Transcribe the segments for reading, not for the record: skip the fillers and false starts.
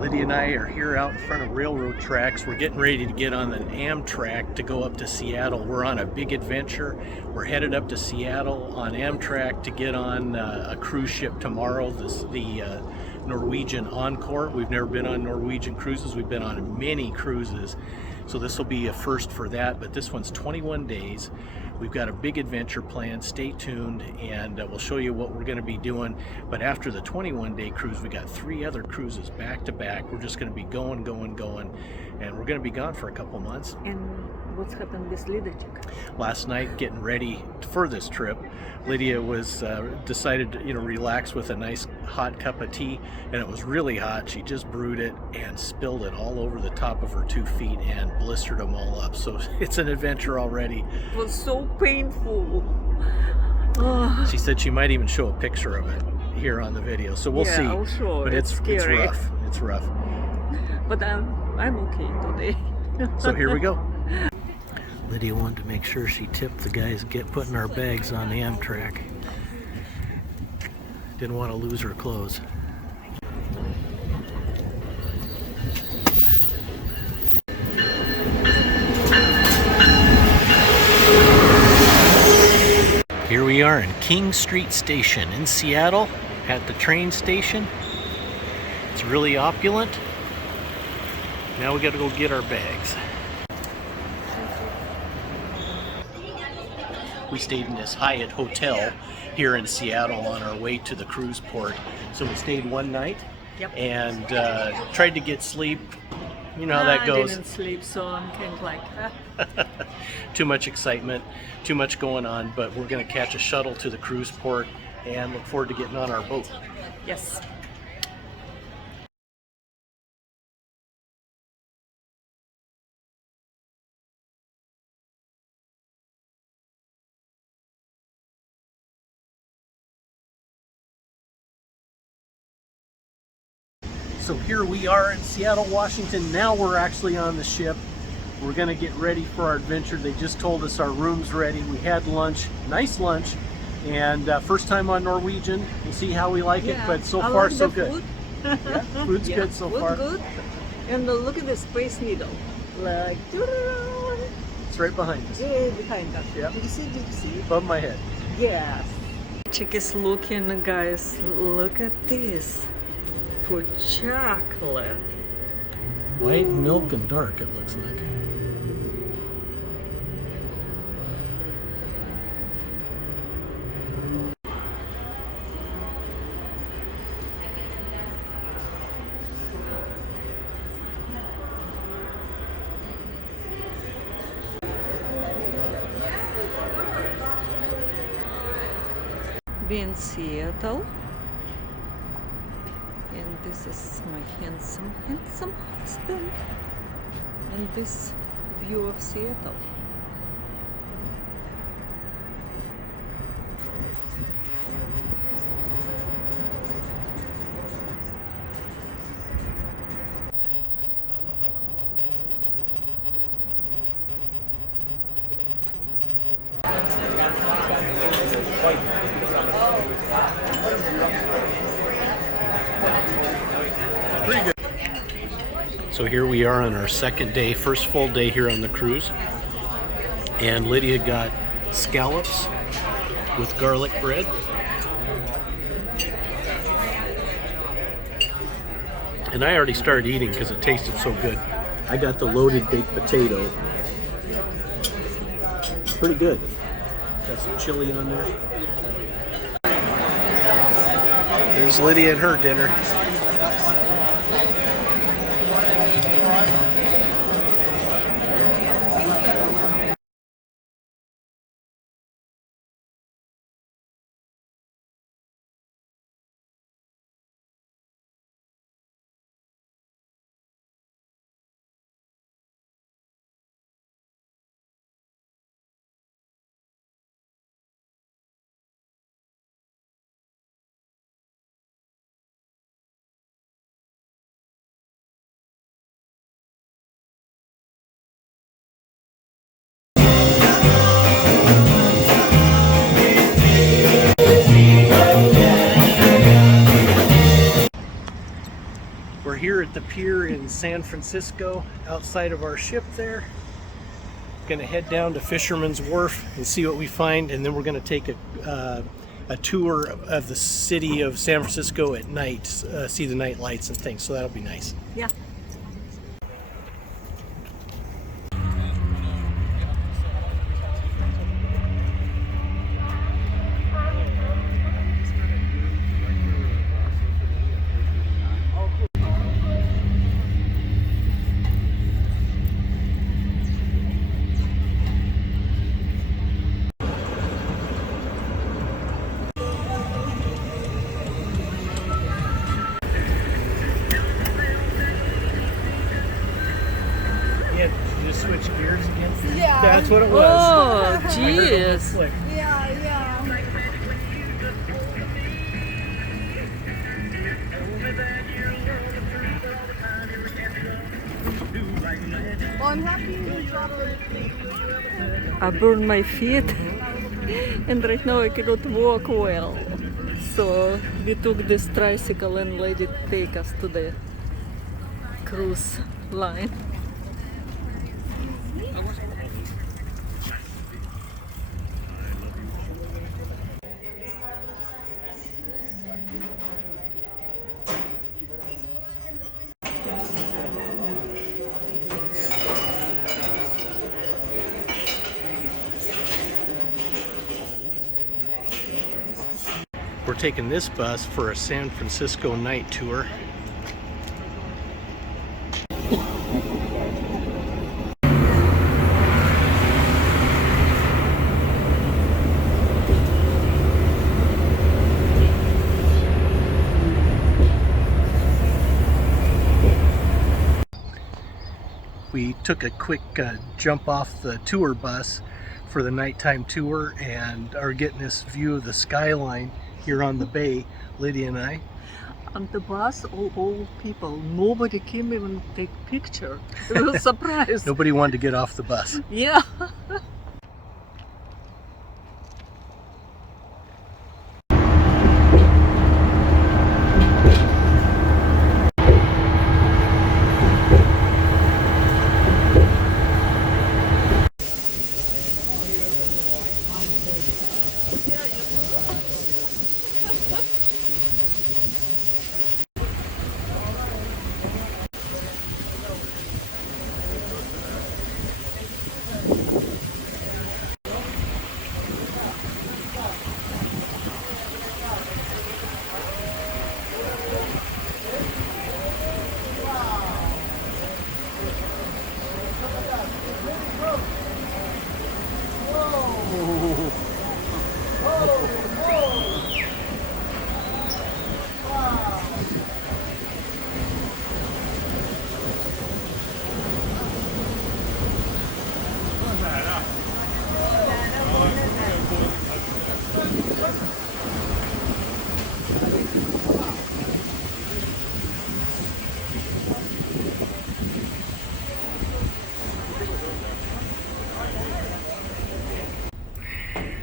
Lydia and I are here out in front of railroad tracks. We're getting ready to get on an Amtrak to go up to Seattle. We're on a big adventure. We're headed up to Seattle on Amtrak to get on a cruise ship tomorrow, the Norwegian Encore. We've never been on Norwegian cruises. We've been on many cruises. So this will be a first for that, but this one's 21 days. We've got a big adventure planned. Stay tuned, and we'll show you what we're going to be doing. But after the 21-day cruise, we got 3 other cruises back to back. We're just going to be going, and we're going to be gone for a couple months. And what's happened with Lidia? Last night, getting ready for this trip, Lydia was decided to relax with a nice hot cup of tea, and it was really hot. She just brewed it and spilled it all over the top of her 2 feet and blistered them all up. So it's an adventure already. It was so painful. She said she might even show a picture of it here on the video, so we'll see. I'll show. But it's rough. It's rough. But I'm okay today. So here we go. Lydia wanted to make sure she tipped the guys putting our bags on the Amtrak. Didn't want to lose her clothes. Here we are in King Street Station in Seattle at the train station. It's really opulent. Now we got to go get our bags. We stayed in this Hyatt hotel here in Seattle on our way to the cruise port. So we stayed one night. Yep. And tried to get sleep. You know how that goes. I didn't sleep, so I'm kind of like, Too much excitement, too much going on, but we're going to catch a shuttle to the cruise port and look forward to getting on our boat. Yes. So here we are in Seattle, Washington. Now we're actually on the ship. We're gonna get ready for our adventure. They just told us our room's ready. We had lunch, nice lunch, and first time on Norwegian. We'll see how we like it, but so far like so the good. Food. Yeah, food's good so far. Good. And look at the Space Needle. Like, It's right behind us. yeah, behind us. Yeah. Did you see? Above my head. Yes. Chick is looking, guys. Look at this. For chocolate. White milk and dark, it looks like. We're in Seattle. And this is my handsome husband. And this view of Seattle. Pretty good. So here we are on our second day, first full day here on the cruise. And Lydia got scallops with garlic bread. And I already started eating because it tasted so good. I got the loaded baked potato. Pretty good. Got some chili on there. There's Lydia and her dinner. here at the pier in San Francisco, outside of our ship there. Gonna head down to Fisherman's Wharf and see what we find, and then we're gonna take a tour of the city of San Francisco at night, see the night lights and things, so that'll be nice. Yeah. Just switch gears again? Yeah. That's what it was. Oh, jeez. Click. Yeah. Well, I'm happy you dropped it. I burned my feet and right now I cannot walk well. So we took this tricycle and let it take us to the cruise line. We're taking this bus for a San Francisco night tour. We took a quick jump off the tour bus for the nighttime tour and are getting this view of the skyline here on the bay, Lydia and I. On the bus, all people, nobody came even take picture. We were surprised. Nobody wanted to get off the bus. Yeah.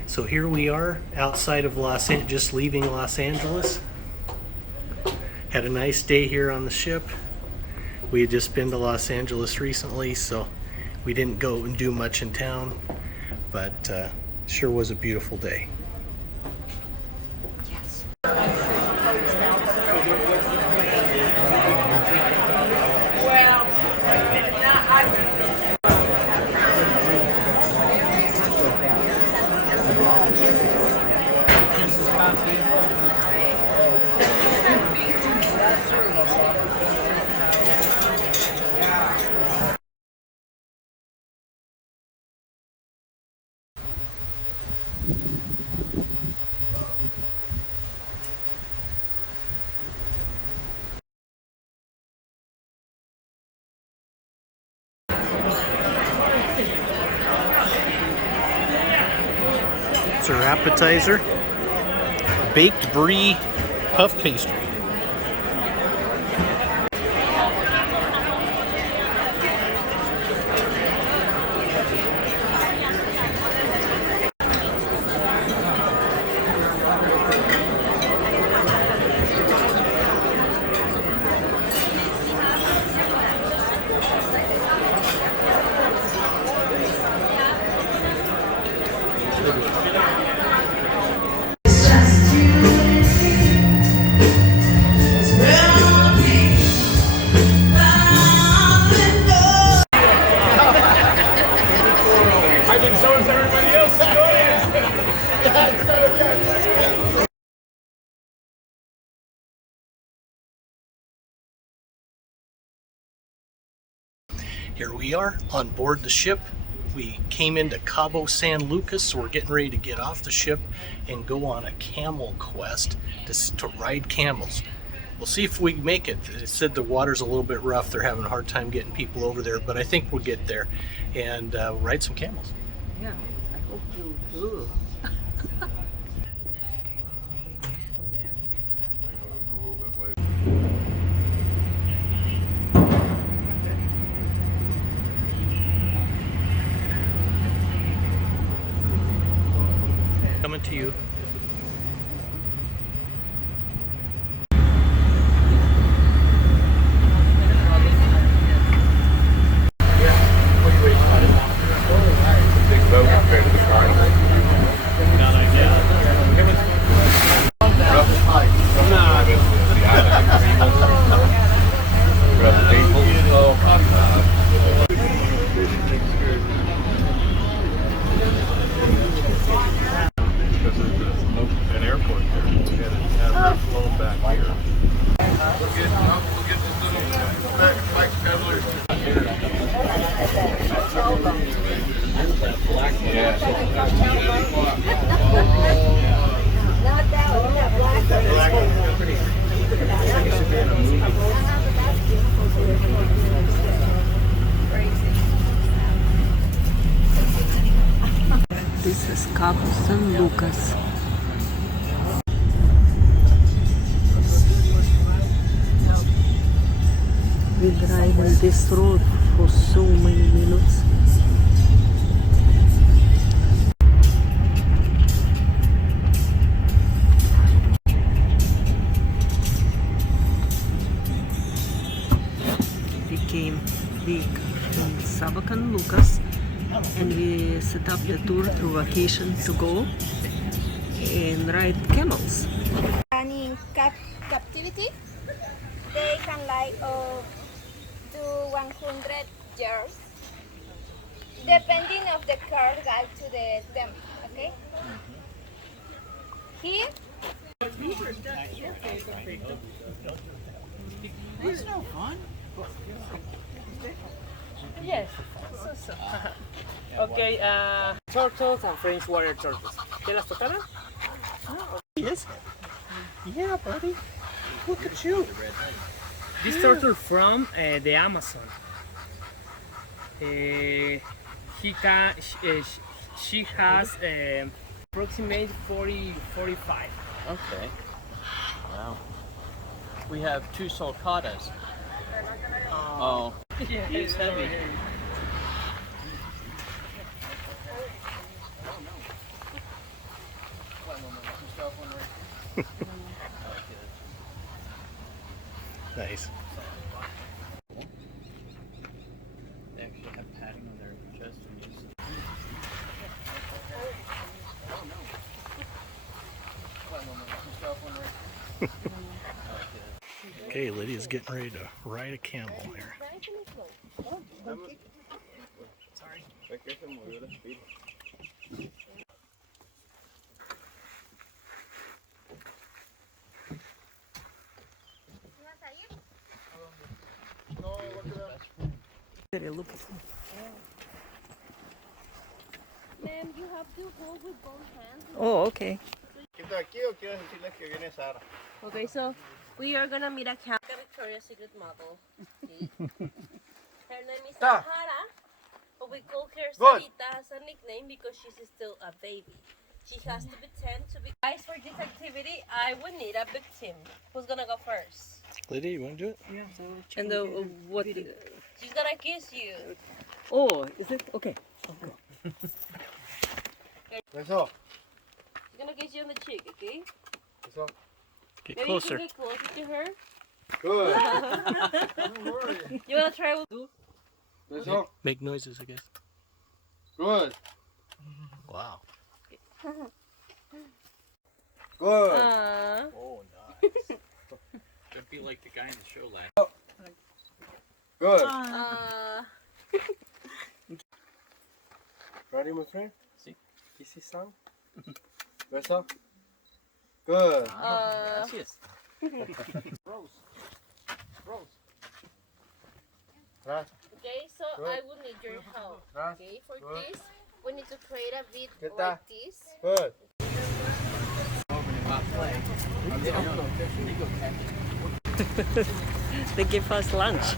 So here we are outside of just leaving Los Angeles. Had a nice day here on the ship. We had just been to Los Angeles recently, so we didn't go and do much in town, but sure was a beautiful day. It's our appetizer, baked brie puff pastry. Here we are on board the ship. We came into Cabo San Lucas, so we're getting ready to get off the ship and go on a camel quest to ride camels. We'll see if we make it. It said the water's a little bit rough. They're having a hard time getting people over there, but I think we'll get there and ride some camels. Yeah, I hope you do. Coming to you. An airport there. We had a river flow back here. Look at this little bike peddler. This is Cabo San Lucas. We drive on this road for so many minutes. We came big in San Lucas and we set up the tour through vacation to go and ride camels. And in captivity, they can do 100 years, depending of the car guide to them. Okay. Here. It's no fun. Yes. Okay, turtles and French water turtles. ¿Te las tocaron? Yes. Yeah, buddy. Look at you. This turtle from the Amazon. She has approximately 45. Okay. Wow. We have two sulcatas. Oh. He's heavy. Nice. They actually have padding on their chest and use. Okay, Lydia's getting ready to ride a camel here. Sorry. Look. Then you have to hold with both hands. Oh, okay. Okay, so we are gonna meet a Victoria's Secret model. Okay. Her name is Sahara, but we call her Sarita as a nickname because she's still a baby. She has to pretend to be. Guys, for this activity, I would need a big team. Who's gonna go first? Lydia, you want to do it? Yeah. And what? She's gonna kiss you. Oh, is it? Okay. She's gonna kiss you on the cheek, okay? Get Maybe closer. you can get closer to her. Good. You wanna try with? Make noises, I guess. Good. Wow. Good. Oh, nice. Don't be like the guy in the show last. Good. Ready, my friend? See? Kissy sound? Beso? Good. Gracias. Rose. Rose. Right. Okay, so I will need your help. Okay, for this, we need to create a bit ¿Qué tal? like this. Good. They give us lunch.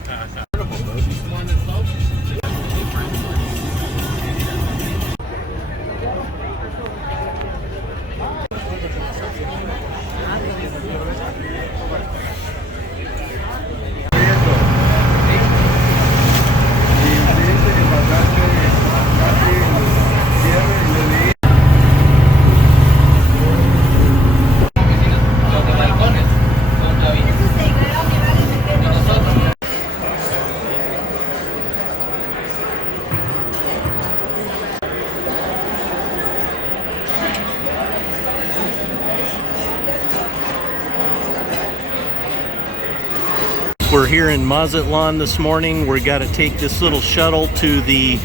We're here in Mazatlan this morning. We got to take this little shuttle to the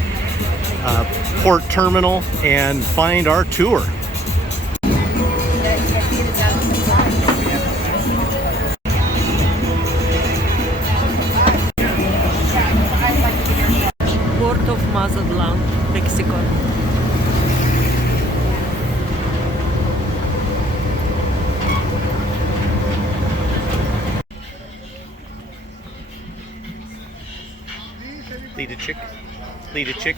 port terminal and find our tour. Port of Mazatlan, Mexico. Lead a chick. Lead a chick.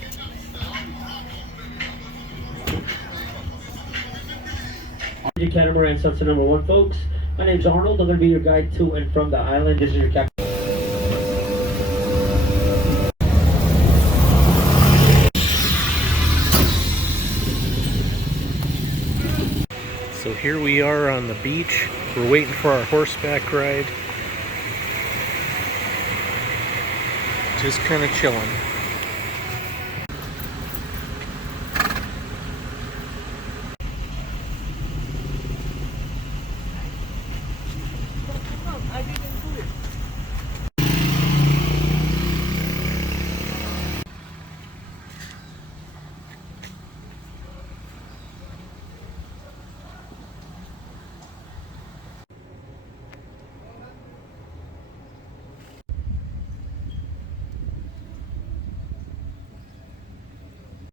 Your catamaran sunset number 1, folks. My name's Arnold. I'm going to be your guide to and from the island. This is your captain. So here we are on the beach. We're waiting for our horseback ride. Just kind of chilling.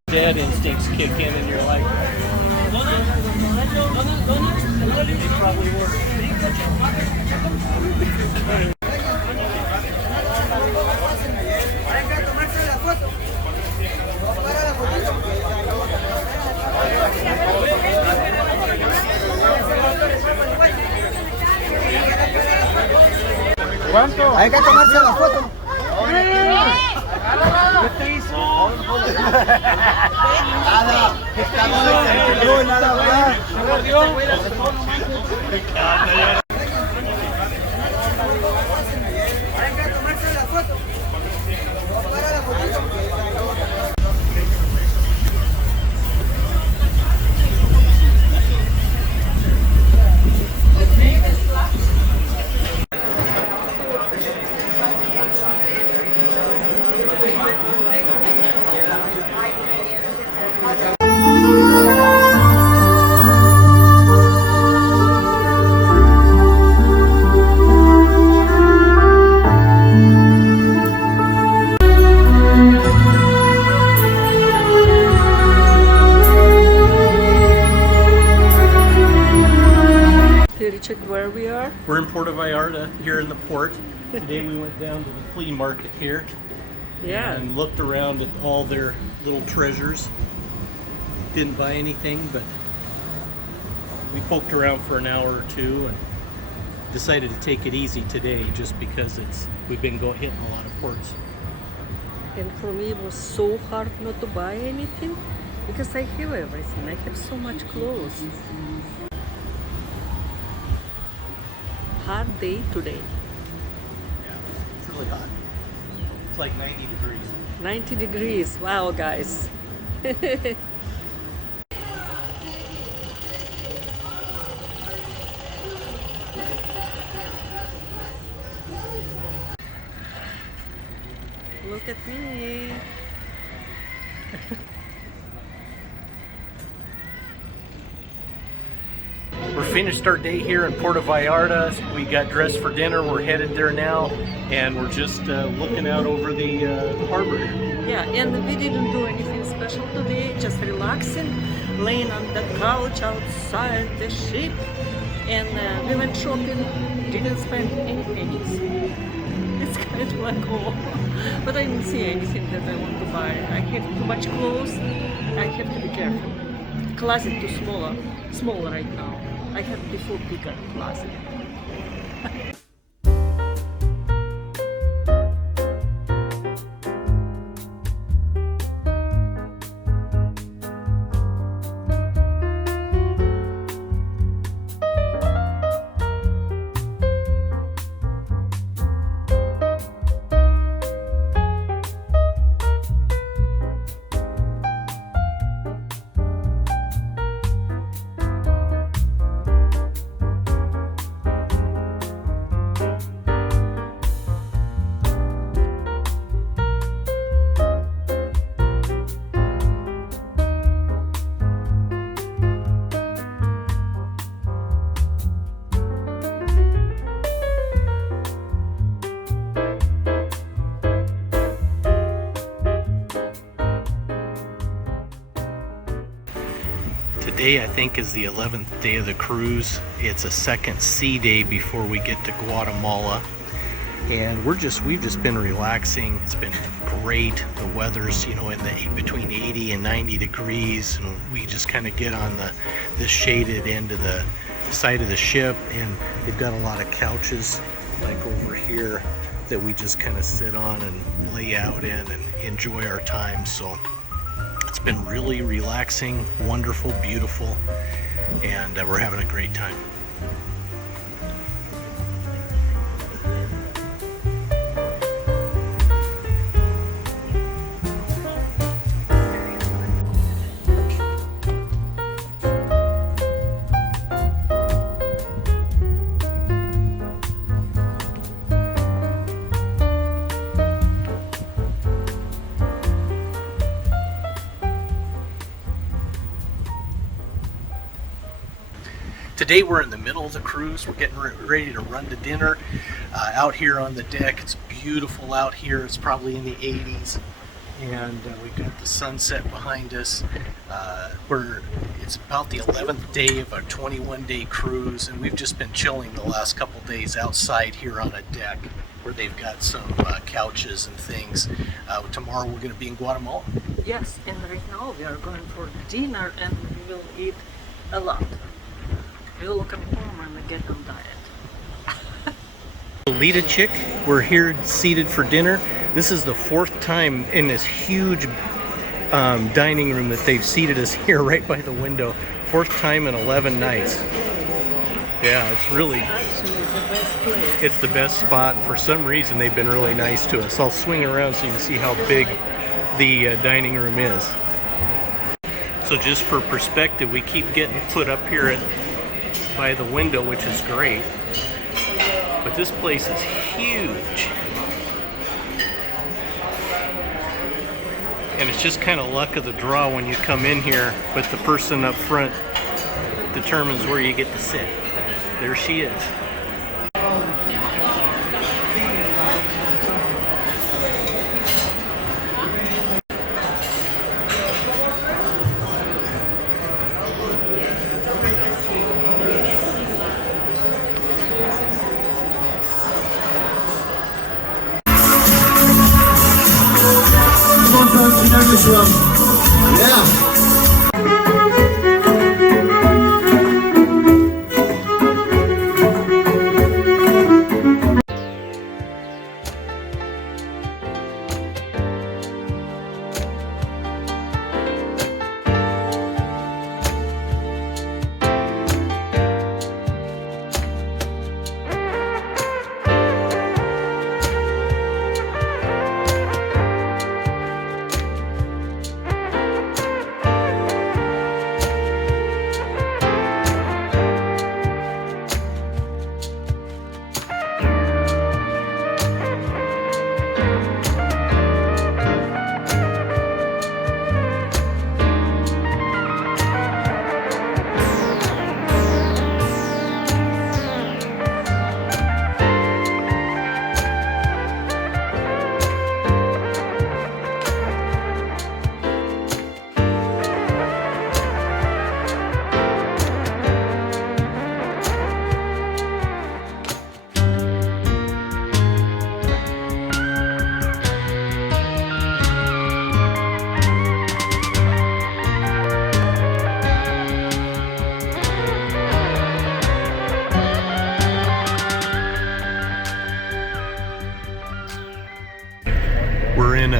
Dad instincts kick in and you're like, they probably were. ¿Cuánto? Hay que tomarse la foto. ¿Qué te hizo? Nada. Nada más. ¿Se mordió? Hay que tomarse la foto. Para la fotito. Check where we are. We're in Puerto Vallarta here in the port. Today we went down to the flea market here. Yeah. And looked around at all their little treasures. Didn't buy anything, but we poked around for an hour or two and decided to take it easy today just because we've been hitting a lot of ports. And for me it was so hard not to buy anything because I have everything. I have so much clothes. Hot day today. Yeah, it's really hot. It's like 90 degrees. 90 degrees. Wow, guys. Look at me. We're finished our day here in Puerto Vallarta. We got dressed for dinner. We're headed there now, and we're just looking out over the harbor here. Yeah, and we didn't do anything special today, just relaxing, laying on the couch outside the ship, and we went shopping, didn't spend any pennies. It's kind of like, oh, but I didn't see anything that I want to buy. I have too much clothes, I have to be careful. Closet too small right now. I have before bigger closet. Today I think is the 11th day of the cruise. It's a second sea day before we get to Guatemala, and we've just been relaxing. It's been great. The weather's in the between 80 and 90 degrees, and we just kind of get on this shaded end of the side of the ship, and they've got a lot of couches like over here that we just kind of sit on and lay out in and enjoy our time. So it's been really relaxing, wonderful, beautiful, and we're having a great time. Today we're in the middle of the cruise. We're getting ready to run to dinner out here on the deck. It's beautiful out here. It's probably in the 80s, and we've got the sunset behind us. It's about the 11th day of our 21-day cruise, and we've just been chilling the last couple days outside here on a deck where they've got some couches and things. Tomorrow we're going to be in Guatemala. Yes, and right now we are going for dinner, and we will eat a lot. We will come home and get on diet. Lidia chick, we're here seated for dinner. This is the 4th time in this huge dining room that they've seated us here right by the window. 4th time in 11 nights. Yeah, it's really, Actually, the best place. it's the best spot. For some reason, they've been really nice to us. I'll swing around so you can see how big the dining room is. So just for perspective, we keep getting put up here by the window, which is great, but this place is huge, and it's just kind of luck of the draw when you come in here, but the person up front determines where you get to sit. There she is. We're on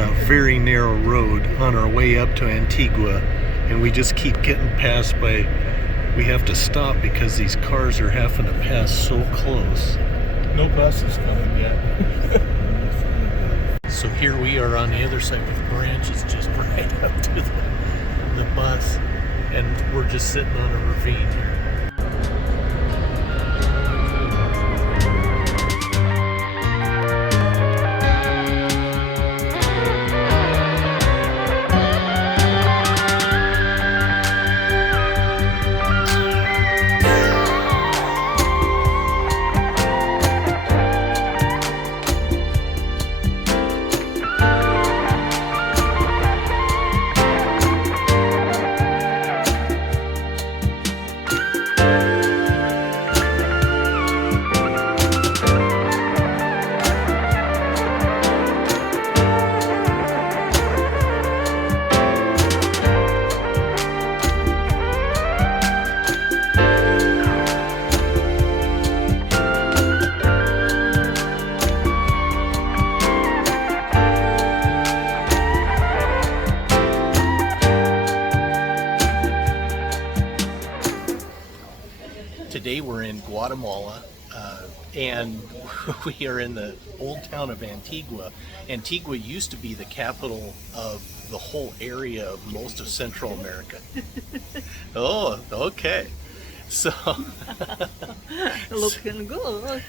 a very narrow road on our way up to Antigua, and we just keep getting passed by. We have to stop because these cars are having to pass so close. No buses coming yet. So here we are on the other side with branches just right up to the bus, and we're just sitting on a ravine here. Today we're in Guatemala, and we are in the old town of Antigua. Antigua used to be the capital of the whole area of most of Central America. Oh, okay. So Looking good.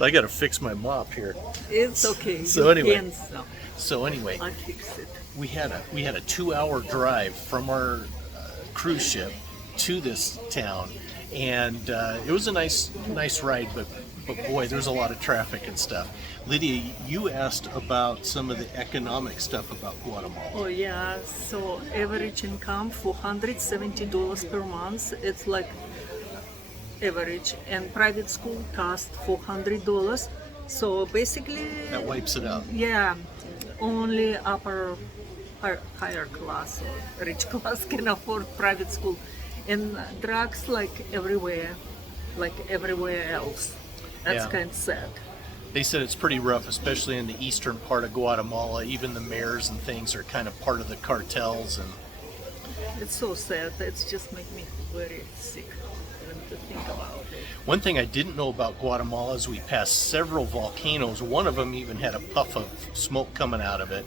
I got to fix my mop here. It's okay. So You anyway. can stop. So anyway, I'll fix it. we had a 2-hour drive from our cruise ship to this town, and it was a nice ride, but boy, there's a lot of traffic and stuff. Lydia, you asked about some of the economic stuff about Guatemala. Oh yeah, so average income $470 per month. It's like average, and private school cost $400. So basically, That wipes it out. yeah, only higher class or rich class can afford private school, and drugs like everywhere else. That's Yeah. kind of sad. They said it's pretty rough, especially in the eastern part of Guatemala. Even the mayors and things are kind of part of the cartels, and It's so sad. It's just make me very sick even to think about it. one thing I didn't know about Guatemala is we passed several volcanoes. One of them even had a puff of smoke coming out of it.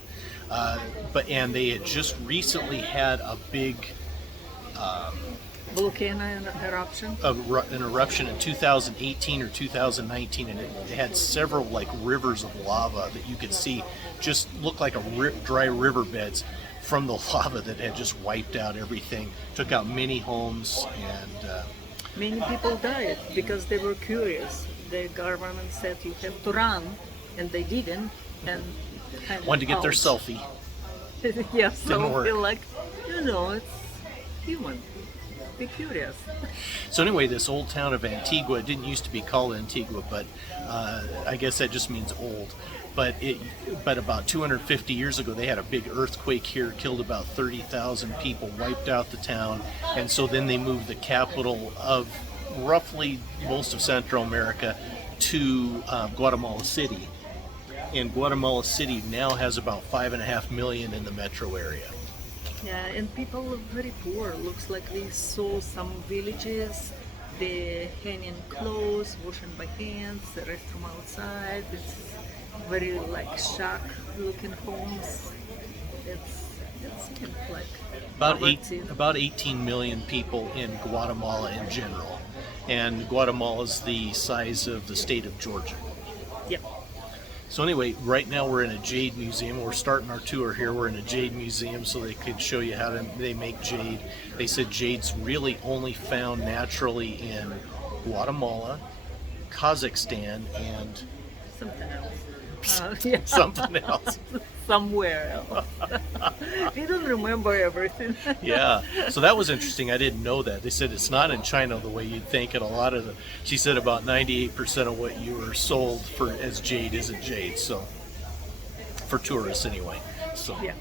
And they had just recently had a big Volcano eruption. an eruption in 2018 or 2019, and it had several like rivers of lava that you could see just look like dry riverbeds from the lava that had just wiped out everything, took out many homes, and Many people died because they were curious. The government said you have to run, and they didn't. And kind of wanted to get their ouch. selfie. Yeah, so Didn't work. feel like, it's human. Be curious. So anyway, this old town of Antigua, it didn't used to be called Antigua, but I guess that just means old. But about 250 years ago, they had a big earthquake here, killed about 30,000 people, wiped out the town, and so then they moved the capital of roughly most of Central America to Guatemala City. And Guatemala City now has about 5.5 million in the metro area. Yeah, and people are very poor. Looks like we saw some villages. They hanging clothes, washing by hands, the rest from outside. It's very like shack looking homes. It's kind of like poverty. About 18 million people in Guatemala in general, and Guatemala is the size of the state of Georgia. Yep. So anyway, right now we're in a jade museum. We're starting our tour here. We're in a jade museum so they could show you how they make jade. They said jade's really only found naturally in Guatemala, Kazakhstan, and Something else. Yeah. something else. Somewhere else. You don't remember everything. Yeah, so that was interesting. I didn't know that. They said it's not in China the way you'd think, and she said about 98% of what you were sold for as jade isn't jade. So for tourists anyway. So Yeah.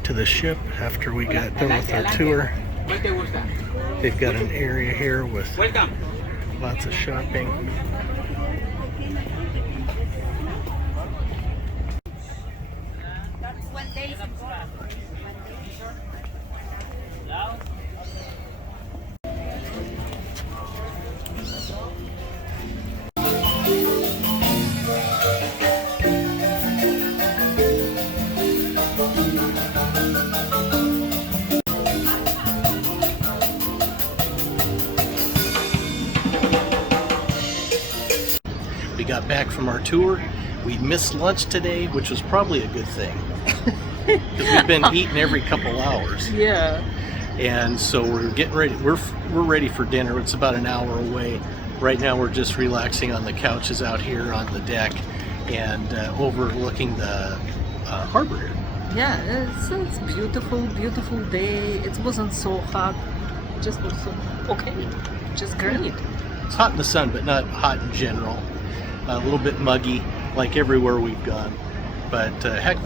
back to the ship after we got done with our tour. They've got an area here with lots of shopping. We got back from our tour. We missed lunch today, which was probably a good thing. Because we've been eating every couple hours. Yeah. And so we're getting ready. We're ready for dinner. It's about an hour away. Right now we're just relaxing on the couches out here on the deck and overlooking the harbor here. Yeah, it's beautiful, beautiful day. It wasn't so hot. It just was so okay. Just great. It's hot in the sun, but not hot in general. A little bit muggy, like everywhere we've gone. But heck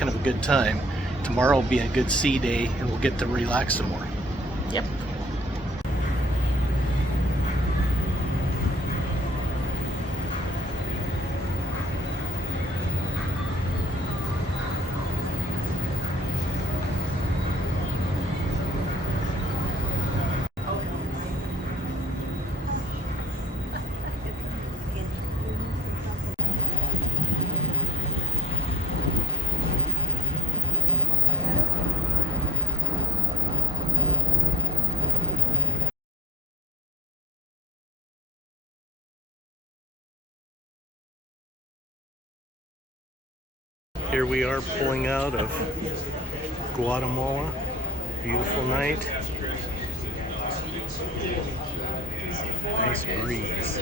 of a good time. Tomorrow will be a good sea day, and we'll get to relax some more. Yep. Here we are pulling out of Guatemala. Beautiful night. Nice breeze.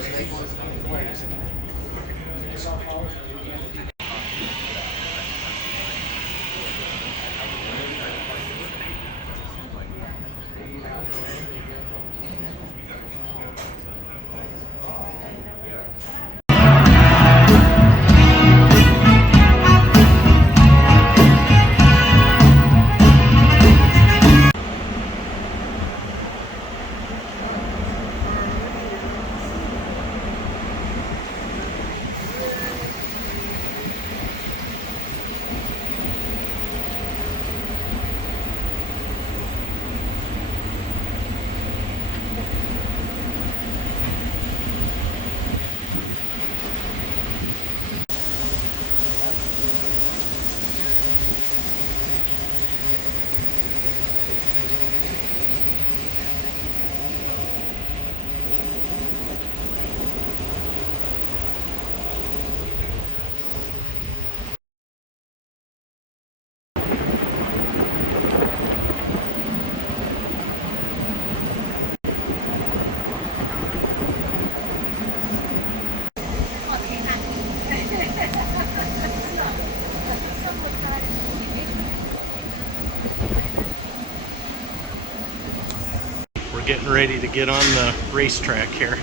We're getting ready to get on the racetrack here.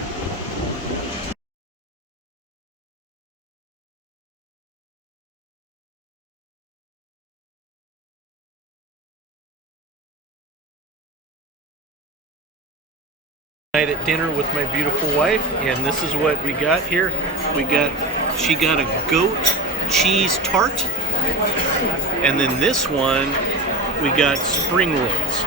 Night at dinner with my beautiful wife, and this is what we got here. She got a goat cheese tart, and then this one we got spring rolls.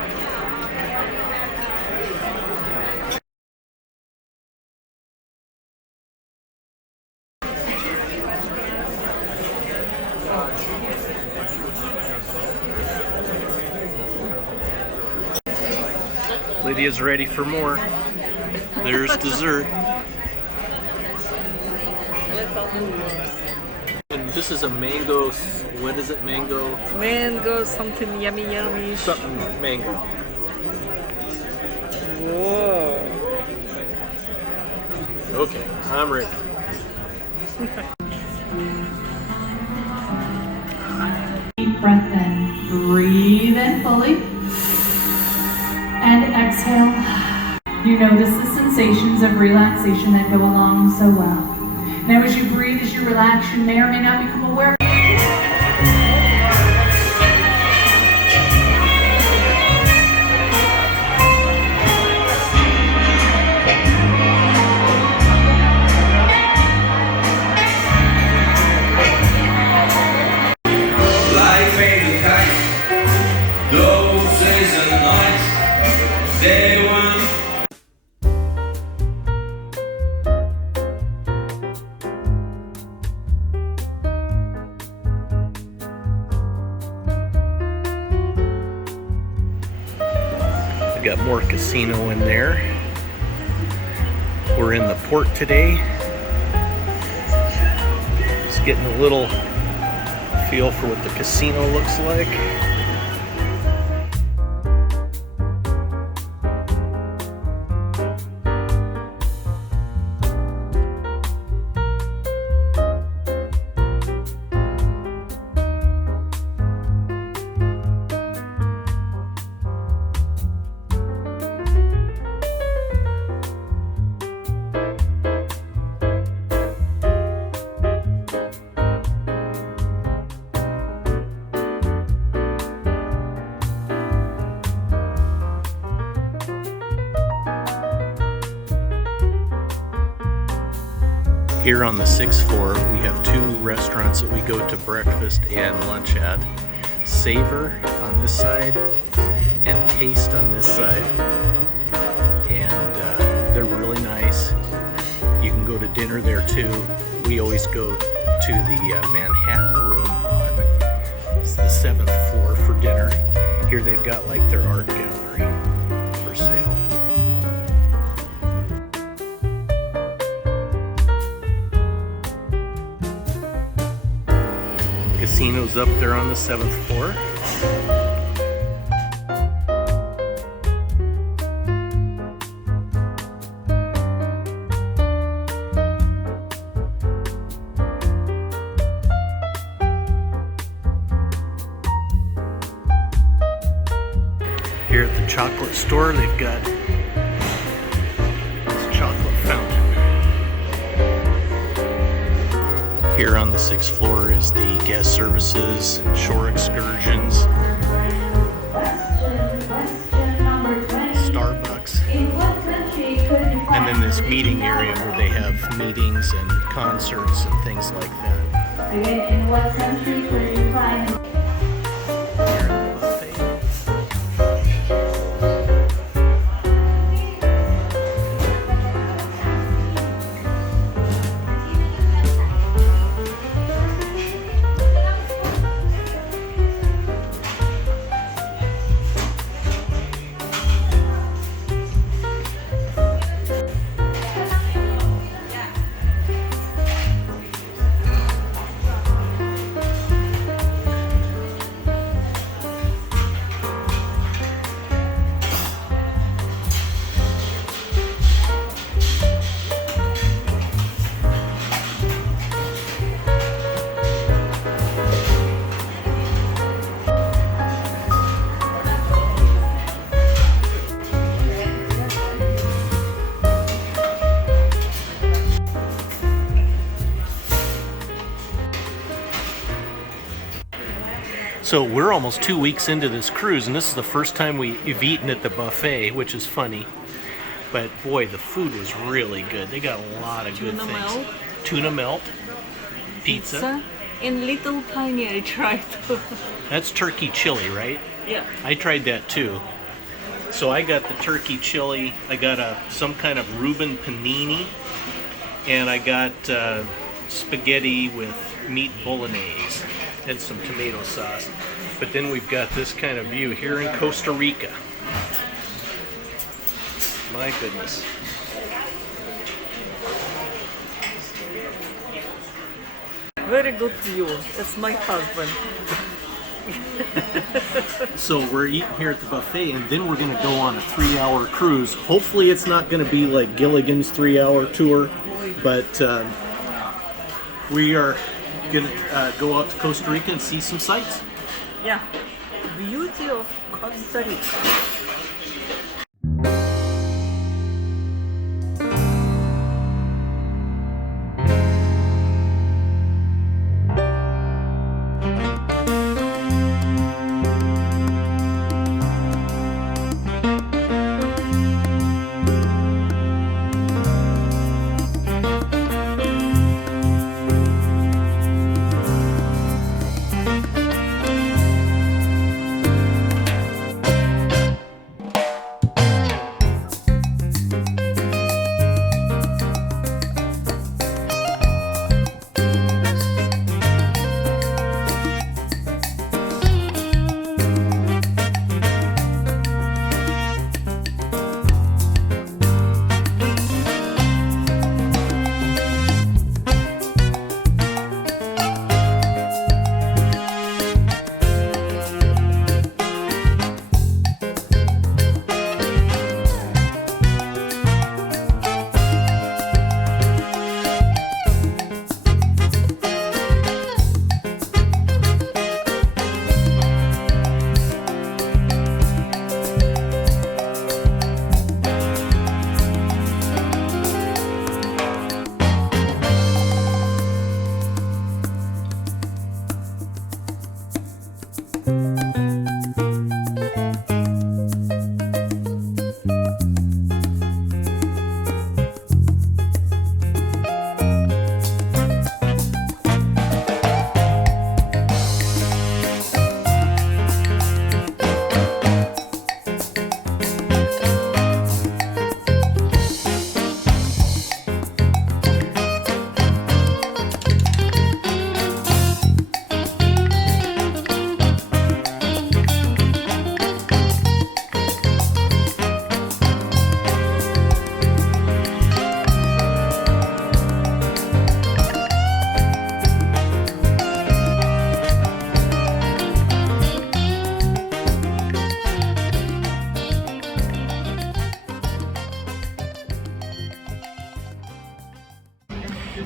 Lydia's ready for more. There's dessert. And this is a mango, what is it, mango? Mango, something yummy, yummy. Something mango. Whoa. Okay, I'm ready. Deep breath in. Breathe in fully. And exhale. You notice the sensations of relaxation that go along so well. Now as you breathe, as you relax, you may or may not become aware. Got more casino in there. We're in the port today. Just getting a little feel for what the casino looks like. Here on the 6th floor, we have two restaurants that we go to breakfast and lunch at. Savor on this side and Taste on this side. And they're really nice. You can go to dinner there too. We always go to the Manhattan room on the 7th floor for dinner. Here they've got like their art gallery for sale. Casino's up there on the 7th floor. Here at the chocolate store, they've got this chocolate fountain. Here on the 6th floor is the guest services, shore excursions, Starbucks, and then this meeting area where they have meetings and concerts and things like that. Again, in what country could you find? Here in the buffet. So we're almost 2 weeks into this cruise, and this is the first time we've eaten at the buffet, which is funny. But boy, the food was really good. They got a lot of good things. Melt. Tuna melt, pizza. And little tiny I tried. That's turkey chili, right? Yeah. I tried that too. So I got the turkey chili. I got some kind of Reuben panini, and I got spaghetti with meat bolognese and some tomato sauce. But then we've got this kind of view here in Costa Rica. My goodness. Very good view. That's my husband. So we're eating here at the buffet, and then we're going to go on a 3-hour cruise. Hopefully it's not going to be like Gilligan's 3-hour tour, but we are going to go out to Costa Rica and see some sights. Yeah. Beauty of Costa Rica.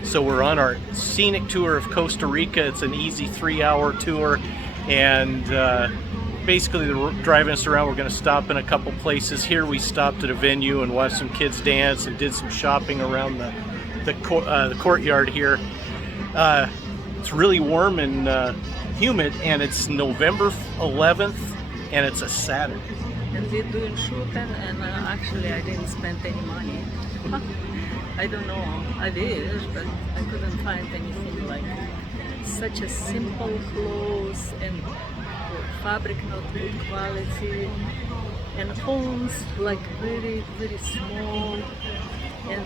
So we're on our scenic tour of Costa Rica. It's an easy 3-hour tour, and basically they're driving us around. We're going to stop in a couple places. Here we stopped at a venue and watched some kids dance and did some shopping around the courtyard here. It's really warm and humid, and it's November 11th, and it's a Saturday. And we're doing shooting, and actually I didn't spend any money. I don't know, I did, but I couldn't find anything like such a simple clothes and fabric not good quality, and homes like very, very small, and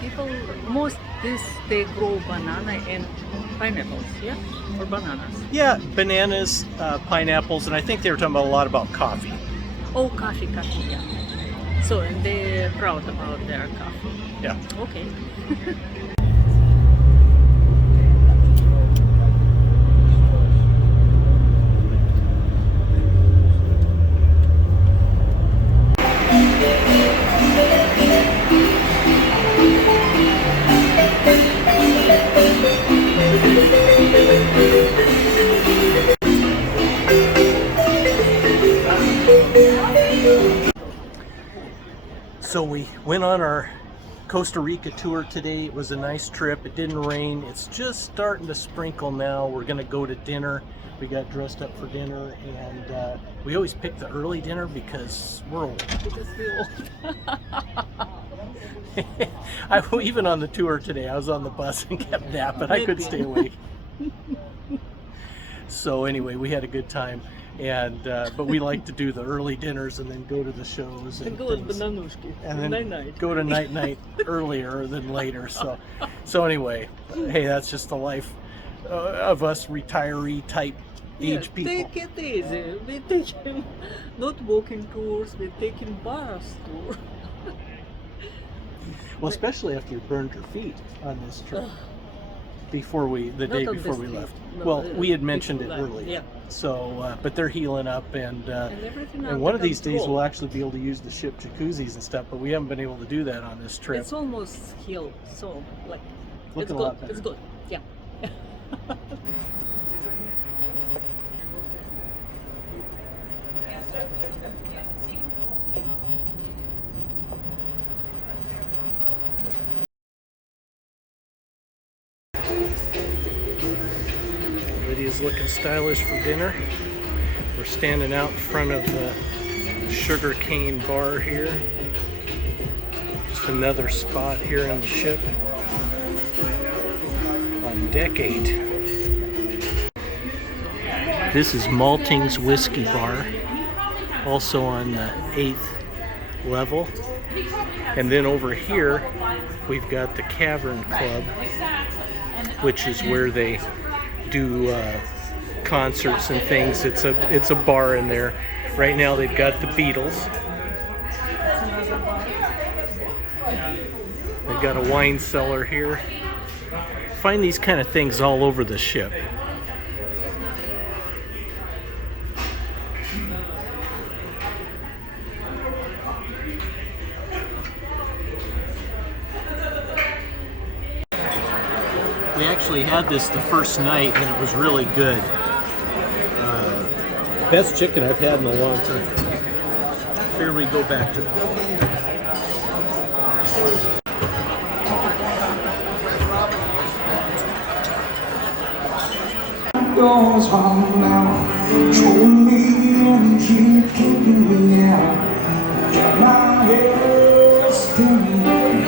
people, most they grow banana and pineapples, yeah? Or bananas. Yeah, bananas, pineapples, and I think they were talking about a lot about coffee. Oh, coffee, yeah. So, and they're proud about their coffee. Yeah. Okay. So we went on our Costa Rica tour today. It was a nice trip. It didn't rain. It's just starting to sprinkle now. We're gonna go to dinner. We got dressed up for dinner, and we always pick the early dinner because we're old. Because we're old. Even on the tour today, I was on the bus and kept napping. I couldn't stay awake. So anyway, we had a good time. And but we like to do the early dinners and then go to the shows and go things. And then night-night. go to night earlier than later. So anyway, hey, that's just the life of us retiree type age people. Take it easy. We're taking not walking tours, we're taking bus tours. Well, especially after you burned your feet on this trip. The day before we left. No, well, we had mentioned it before that, earlier. yeah. So, but they're healing up, and everything one of under these days control. we'll actually be able to use the ship jacuzzis and stuff. But we haven't been able to do that on this trip. It's almost healed, so like Looking it's a good. lot better. It's good. Yeah. Lydia's looking stylish for dinner. We're standing out in front of the sugar cane bar here. Just another spot here on the ship on deck 8. This is Malting's Whiskey Bar, also on the 8th level. And then over here we've got the Cavern Club, which is where they do concerts and things. It's a bar in there. Right now they've got the Beatles. They've got a wine cellar here. Find these kind of things all over the ship. We actually had this the first night, and it was really good. Best chicken I've had in a long time. Here we go back to it. Goes on now, show me and keep keeping me out. Get my head spinning,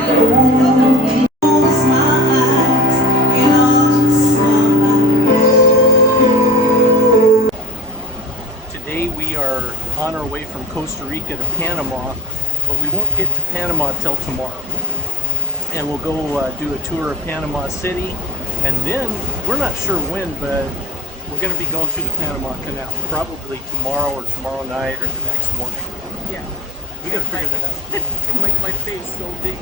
oh, close my eyes, you're just somebody. Today we are on our way from Costa Rica to Panama, but we won't get to Panama till tomorrow. And we'll go do a tour of Panama City, and then we're not sure when, but we're going to be going through the Panama Canal, probably tomorrow or tomorrow night or the next morning. Yeah. We got to figure that out. Make my face so big.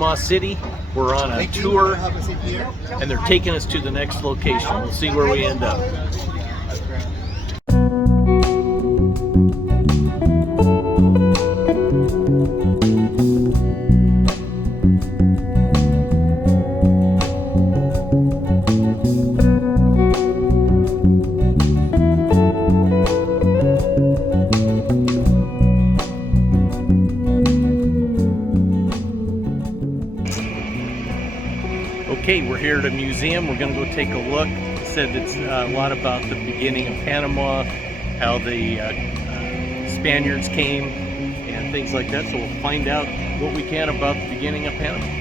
Panama City. We're on a tour and they're taking us to the next location. We'll see where we end up. Okay, we're here at a museum. We're going to go take a look. It said it's a lot about the beginning of Panama, how the Spaniards came, and things like that. So we'll find out what we can about the beginning of Panama.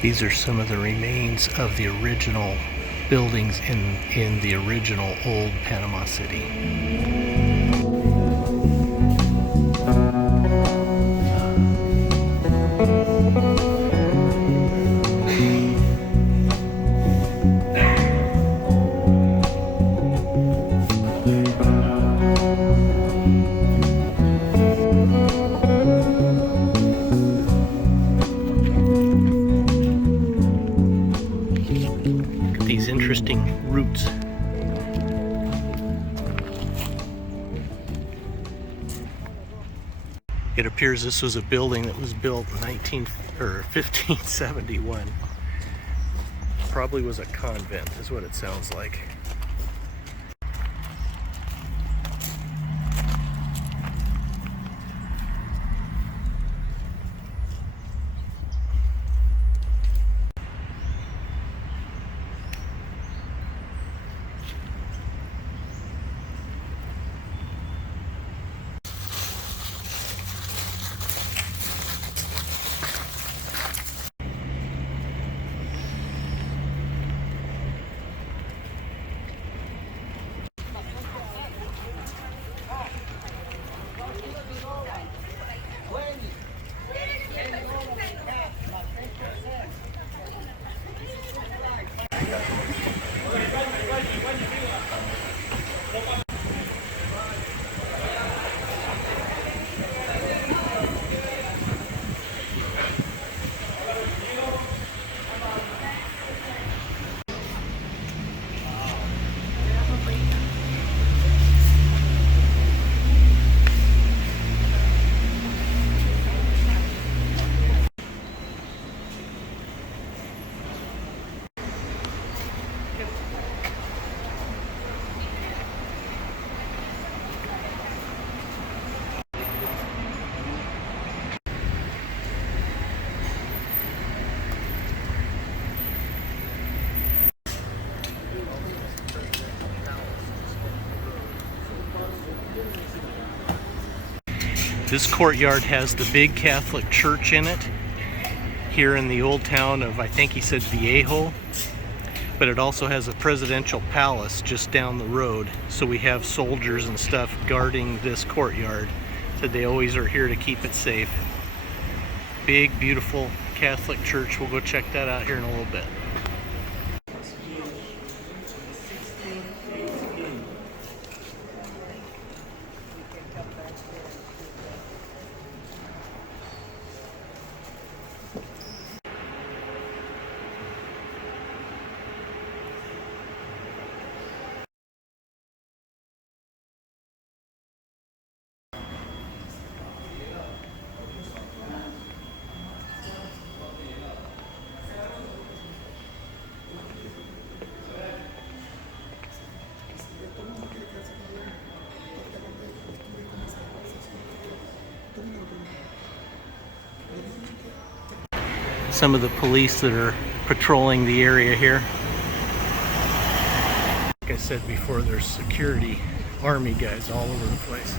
These are some of the remains of the original buildings in the original old Panama City. These interesting roots. It appears this was a building that was built in 1571. Probably was a convent, is what it sounds like. This courtyard has the big Catholic church in it, here in the old town of, I think he said Viejo, but it also has a presidential palace just down the road. So we have soldiers and stuff guarding this courtyard. So they always are here to keep it safe. Big, beautiful Catholic church. We'll go check that out here in a little bit. Some of the police that are patrolling the area here. Like I said before, there's security, army guys all over the place.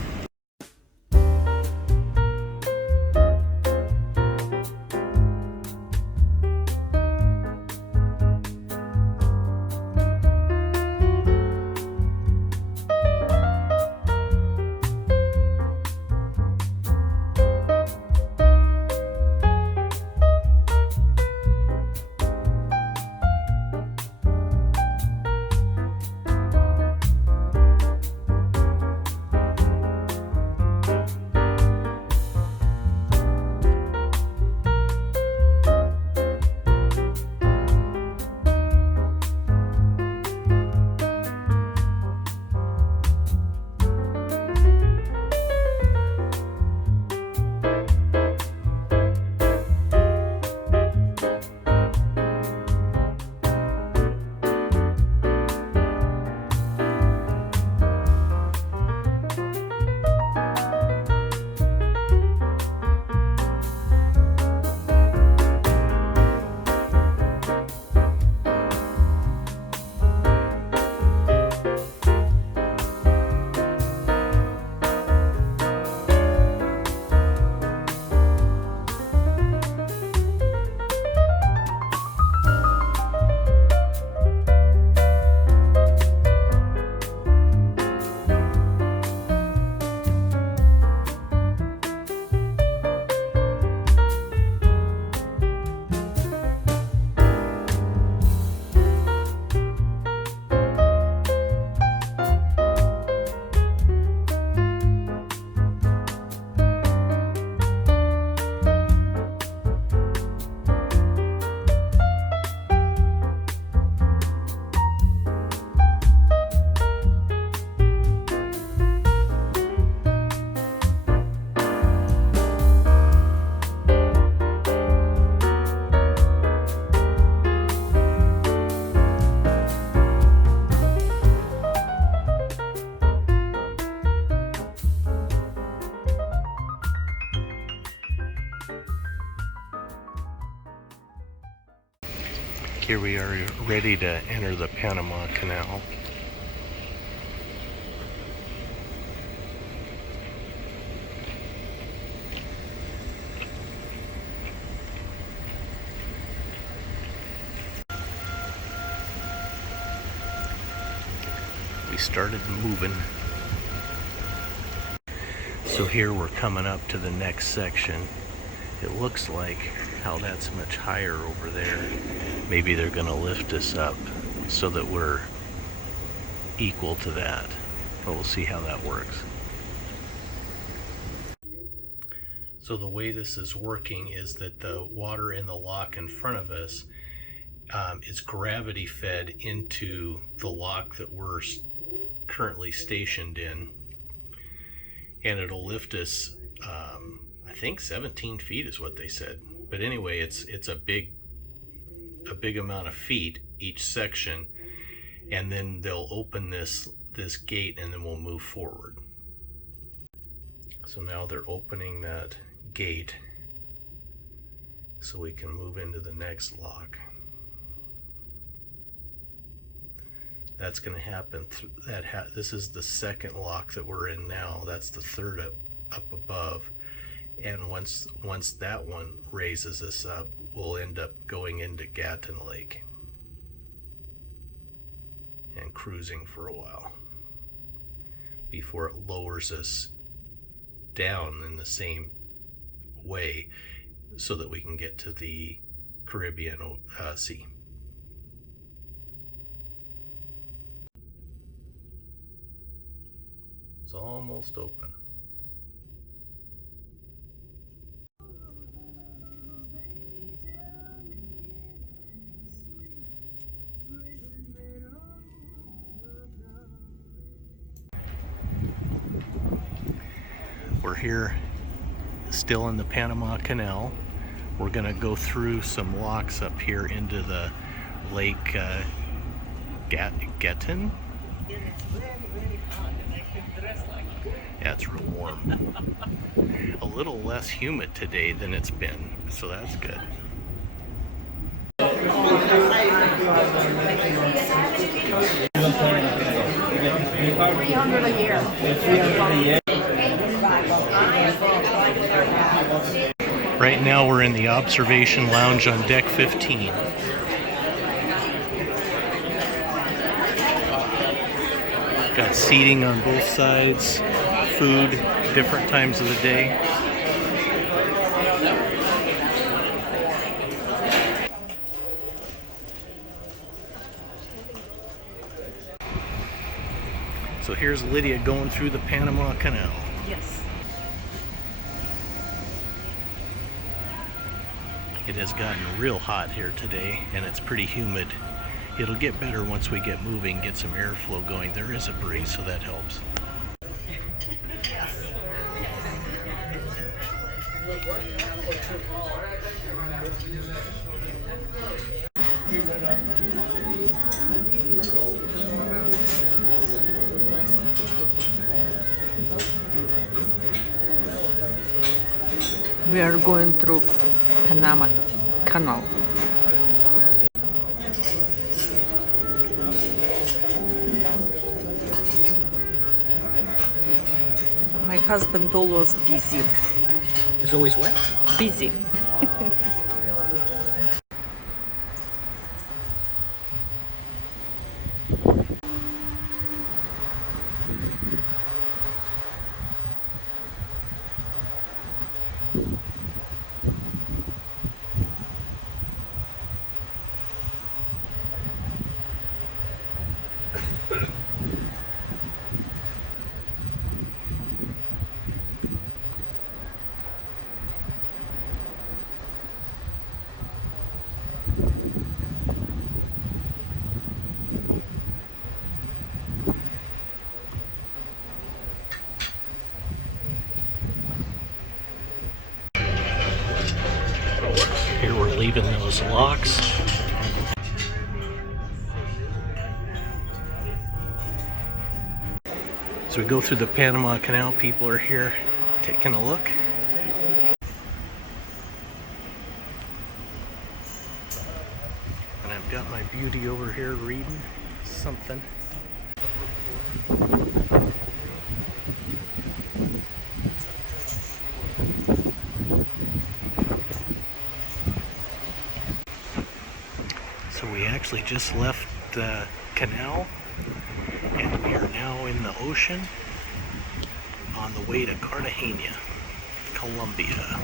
Here we are ready to enter the Panama Canal. We started moving. So here we're coming up to the next section. It looks like how that's much higher over there. Maybe they're gonna lift us up so that we're equal to that. But we'll see how that works. So the way this is working is that the water in the lock in front of us is gravity fed into the lock that we're currently stationed in, and it'll lift us I think 17 feet is what they said, but anyway, it's a big amount of feet each section, and then they'll open this gate and then we'll move forward. So now they're opening that gate so we can move into the next lock. That's going to happen. This is the second lock that we're in now. That's the third up above. And once that one raises us up, we'll end up going into Gatton Lake and cruising for a while before it lowers us down in the same way so that we can get to the Caribbean Sea. It's almost open. We're here still in the Panama Canal. We're gonna go through some locks up here into the Lake Gatton. Yeah, it's real warm. A little less humid today than it's been, so that's good. $300 a year. Right now we're in the observation lounge on deck 15. Got seating on both sides, food, different times of the day. So here's Lydia going through the Panama Canal. Yes. It has gotten real hot here today, and it's pretty humid. It'll get better once we get moving, get some airflow going. There is a breeze, so that helps. We are going through Panama Canal. My husband always busy. It's always wet. Busy. Here we're leaving those locks. As we go through the Panama Canal, people are here taking a look. And I've got beauty over here reading something. So we actually just left the canal and we are now in the ocean on the way to Cartagena, Colombia.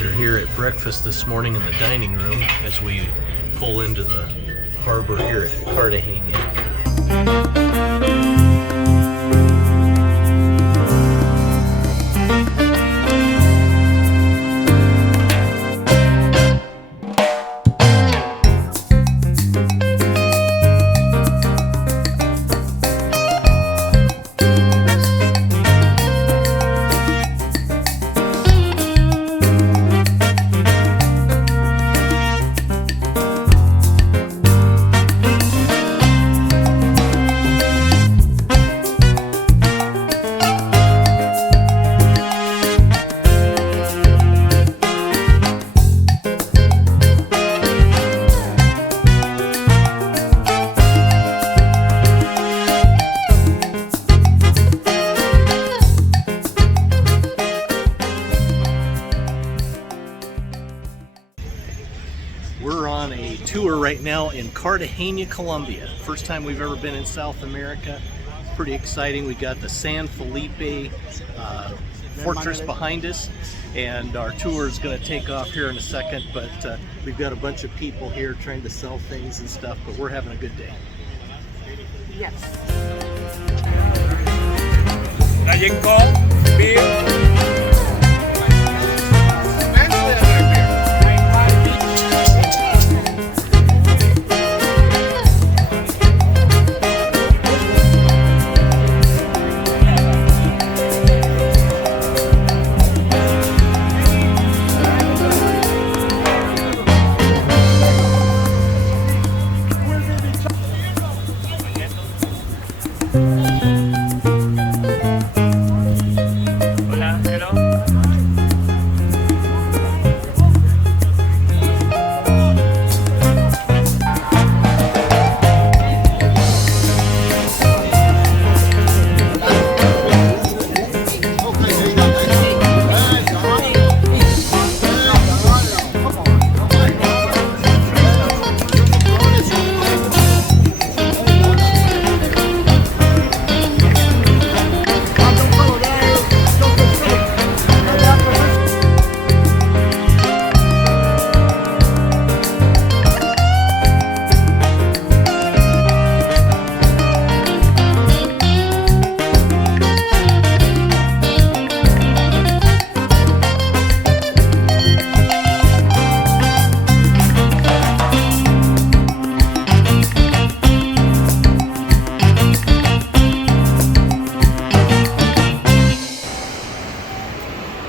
We're here at breakfast this morning in the dining room as we pull into the harbor here at Cartagena. We're on a tour right now in Cartagena, Colombia. First time we've ever been in South America. Pretty exciting. We got the San Felipe fortress behind us, and our tour is going to take off here in a second, but we've got a bunch of people here trying to sell things and stuff, but we're having a good day. Yes.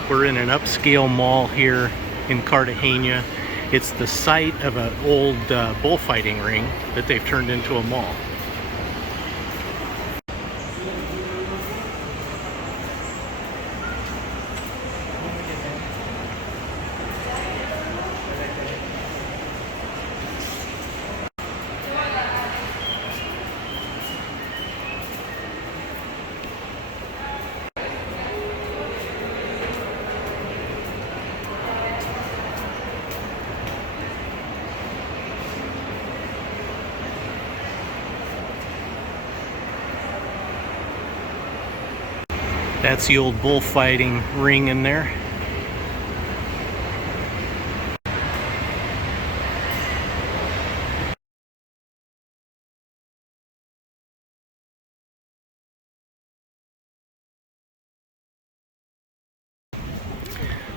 We're in an upscale mall here in Cartagena. It's the site of an old bullfighting ring that they've turned into a mall. That's the old bullfighting ring in there.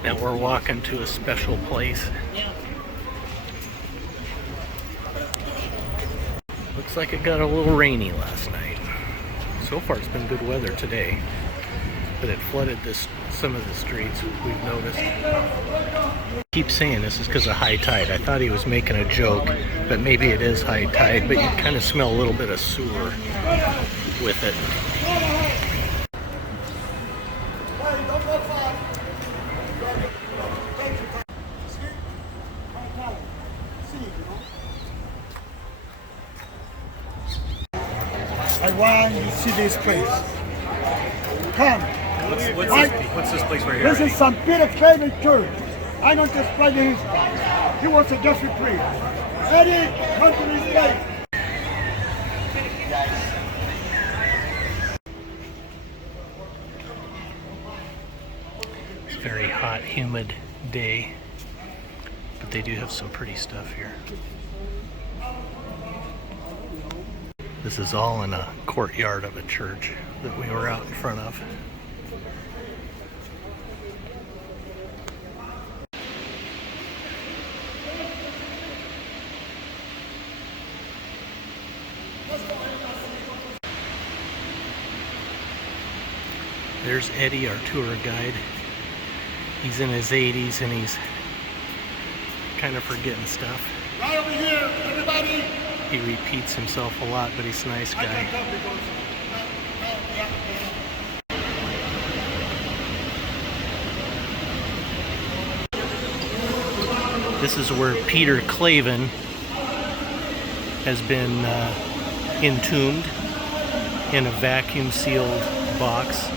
Now we're walking to a special place. Looks like it got a little rainy last night. So far it's been good weather today, but it flooded some of the streets, we've noticed. I keep saying this is because of high tide. I thought he was making a joke, but maybe it is high tide, but you kind of smell a little bit of sewer with it. I want you to see this place. Come. What's this place right here? This is St. Peter Catholic Church. I don't just play the history. He was a Jesuit priest. Eddie, come to this place. It's a very hot, humid day, but they do have some pretty stuff here. This is all in a courtyard of a church that we were out in front of. There's Eddie, our tour guide. He's in his 80s and he's kind of forgetting stuff. Right over here, everybody. He repeats himself a lot, but he's a nice guy. This is where Peter Claven has been entombed in a vacuum sealed box.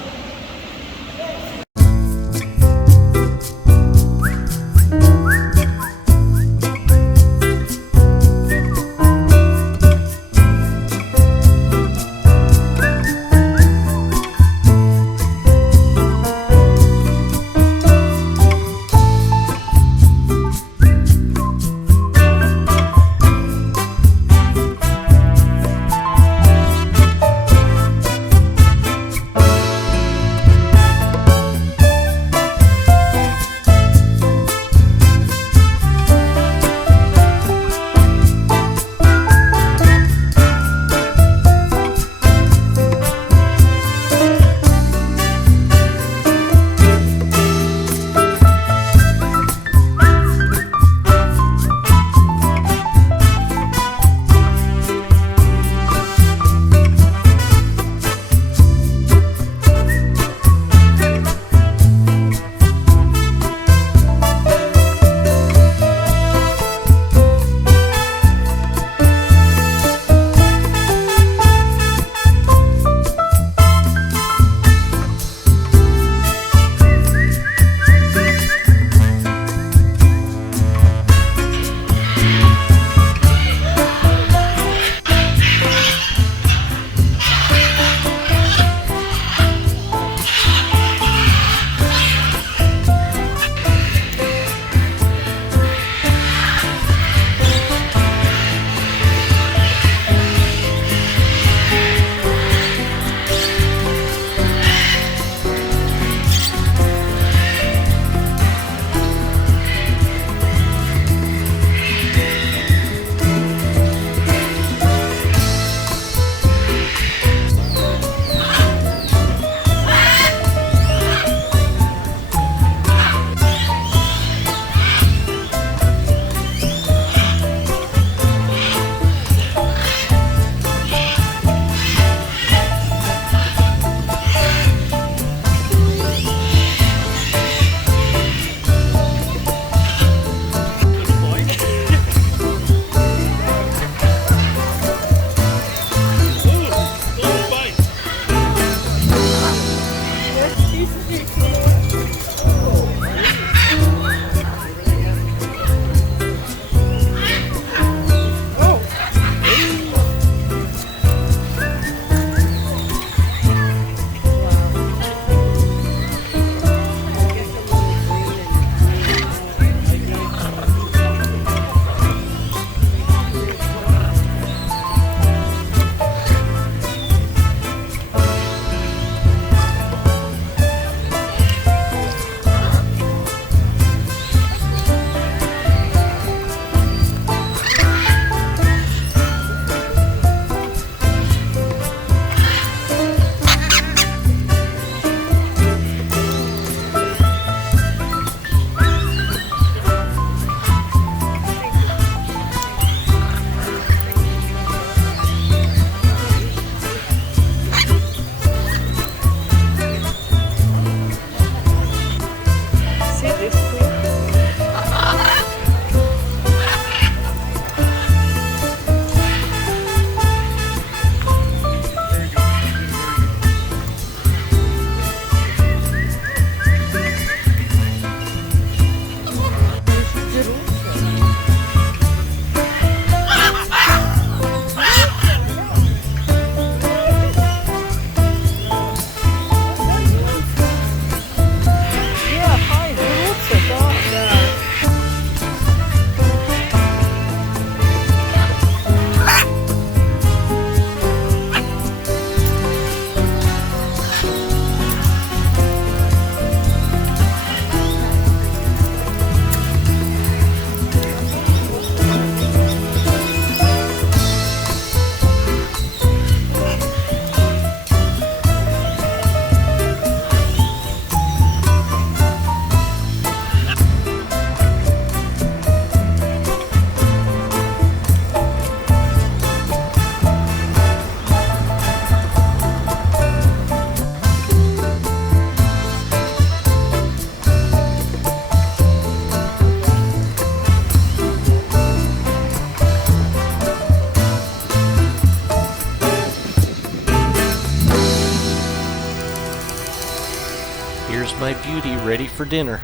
Beauty ready for dinner.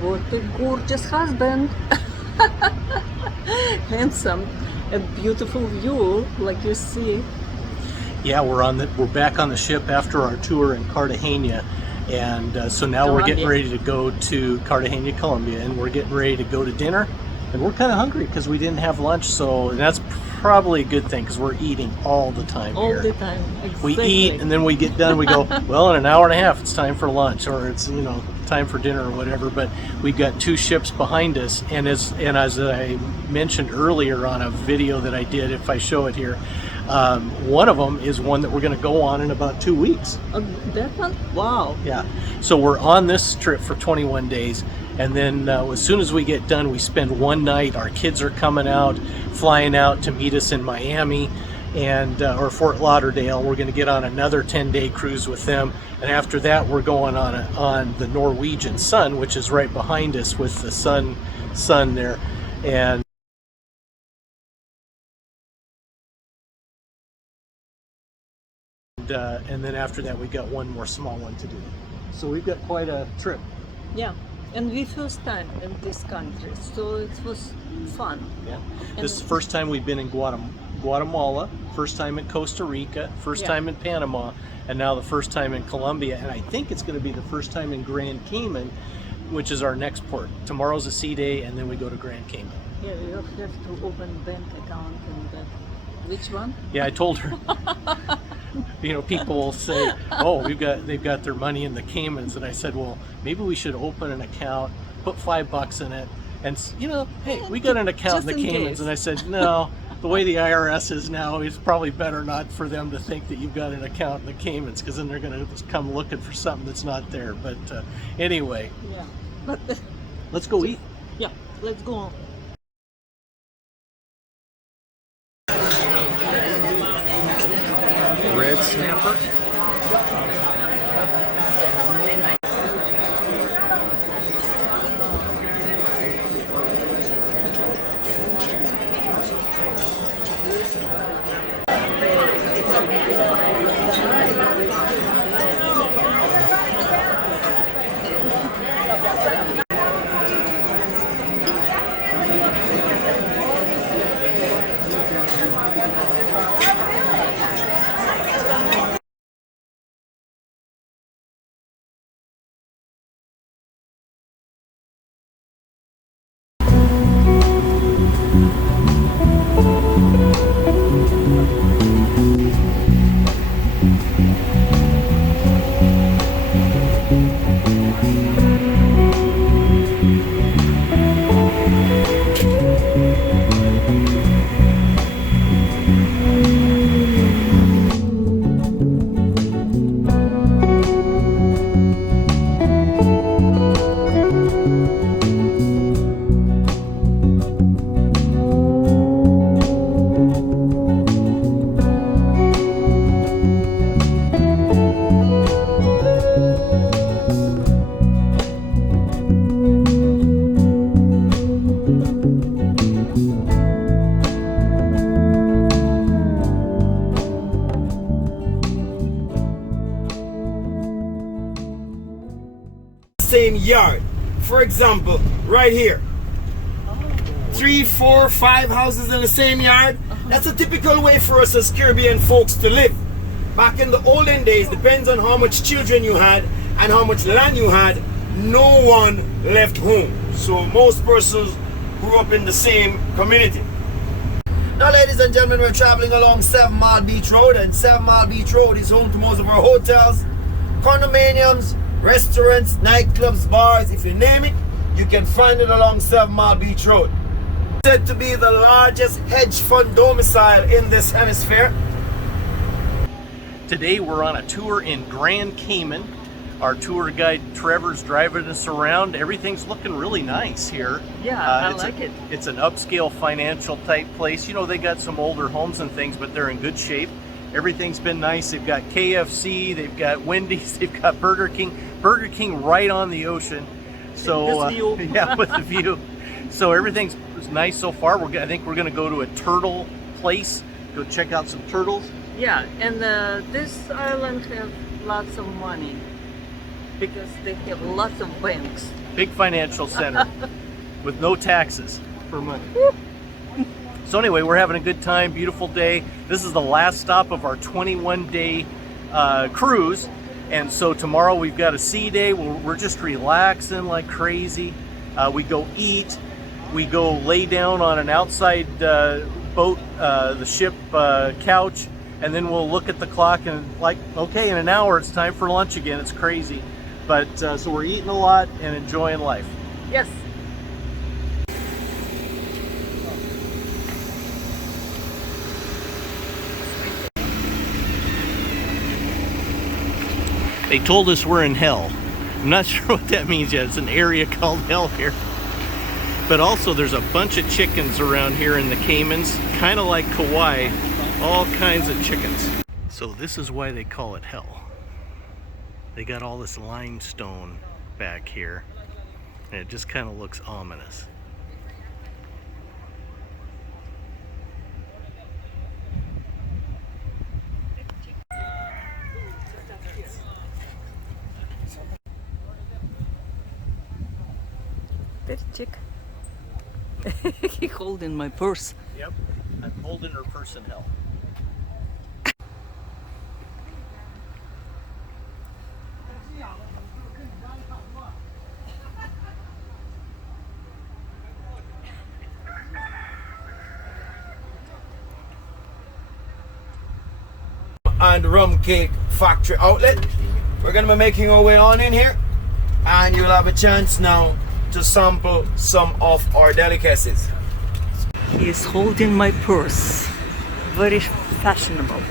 What a gorgeous husband! Handsome and beautiful view, like you see. Yeah, we're back on the ship after our tour in Cartagena, and so now we're getting ready to go to Cartagena, Colombia, and we're getting ready to go to dinner, and we're kind of hungry because we didn't have lunch, so that's probably a good thing because we're eating all the time All here. the time, exactly. We eat and then we get done, we go, well, in an hour and a half it's time for lunch, or it's, you know, time for dinner or whatever. But we've got 2 ships behind us, and as I mentioned earlier on a video that I did, if I show it here, one of them is one that we're going to go on in about 2 weeks. That one? Wow. Yeah. So we're on this trip for 21 days, and then as soon as we get done, we spend one night. Our kids are coming out, flying out to meet us in Miami and or Fort Lauderdale. We're going to get on another 10-day cruise with them, and after that we're going on the Norwegian Sun, which is right behind us with the sun there, and then after that we got one more small one to do. So we've got quite a trip. Yeah, and we first time in this country, so it was fun. Yeah, this is the first time we've been in Guatemala, first time in Costa Rica, first time in Panama, and now the first time in Colombia, and I think it's going to be the first time in Grand Cayman, which is our next port. Tomorrow's a sea day, and then we go to Grand Cayman. Yeah, you have to open bank account and which one? Yeah, I told her. You know, people will say, "Oh, they've got their money in the Caymans," and I said, "Well, maybe we should open an account, put $5 in it, and you know, hey, we got an account in the Caymans." And I said, "No, the way the IRS is now, it's probably better not for them to think that you've got an account in the Caymans, because then they're going to come looking for something that's not there." But anyway, yeah, but let's go eat. Yeah, let's go on. Red snapper. Same yard. For example, right here. 3, 4, 5 houses in the same yard. That's a typical way for us as Caribbean folks to live. Back in the olden days, depends on how much children you had and how much land you had, no one left home. So most persons grew up in the same community. Now, ladies and gentlemen, we're traveling along 7 Mile Beach Road, and 7 Mile Beach Road is home to most of our hotels, condominiums, restaurants, nightclubs, bars. If you name it, you can find it along 7 Mile Beach Road. Said to be the largest hedge fund domicile in this hemisphere. Today we're on a tour in Grand Cayman. Our tour guide Trevor's driving us around. Everything's looking really nice here. Yeah, I like it. It's an upscale financial type place. You know, they got some older homes and things, but they're in good shape. Everything's been nice. They've got KFC, they've got Wendy's, they've got Burger King. Burger King right on the ocean. So This view. yeah, with the view. So everything's nice so far. I think we're going to go to a turtle place, go check out some turtles. Yeah, and this island have lots of money because they have lots of banks. Big financial center with no taxes for money. So anyway, we're having a good time, beautiful day. This is the last stop of our 21-day cruise. And so tomorrow we've got a sea day. We're just relaxing like crazy. We go eat. We go lay down on an outside boat, the ship couch, and then we'll look at the clock and like, okay, in an hour it's time for lunch again. It's crazy. But so we're eating a lot and enjoying life. Yes. They told us we're in hell. I'm not sure what that means yet. It's an area called hell here. But also there's a bunch of chickens around here in the Caymans, kind of like Kauai, all kinds of chickens. So this is why they call it hell. They got all this limestone back here, and it just kind of looks ominous. That chick. He holding my purse. Yep, I'm holding her purse in hell. And rum cake factory outlet. We're gonna be making our way on in here, and you'll have a chance now to sample some of our delicacies. He is holding my purse. Very fashionable.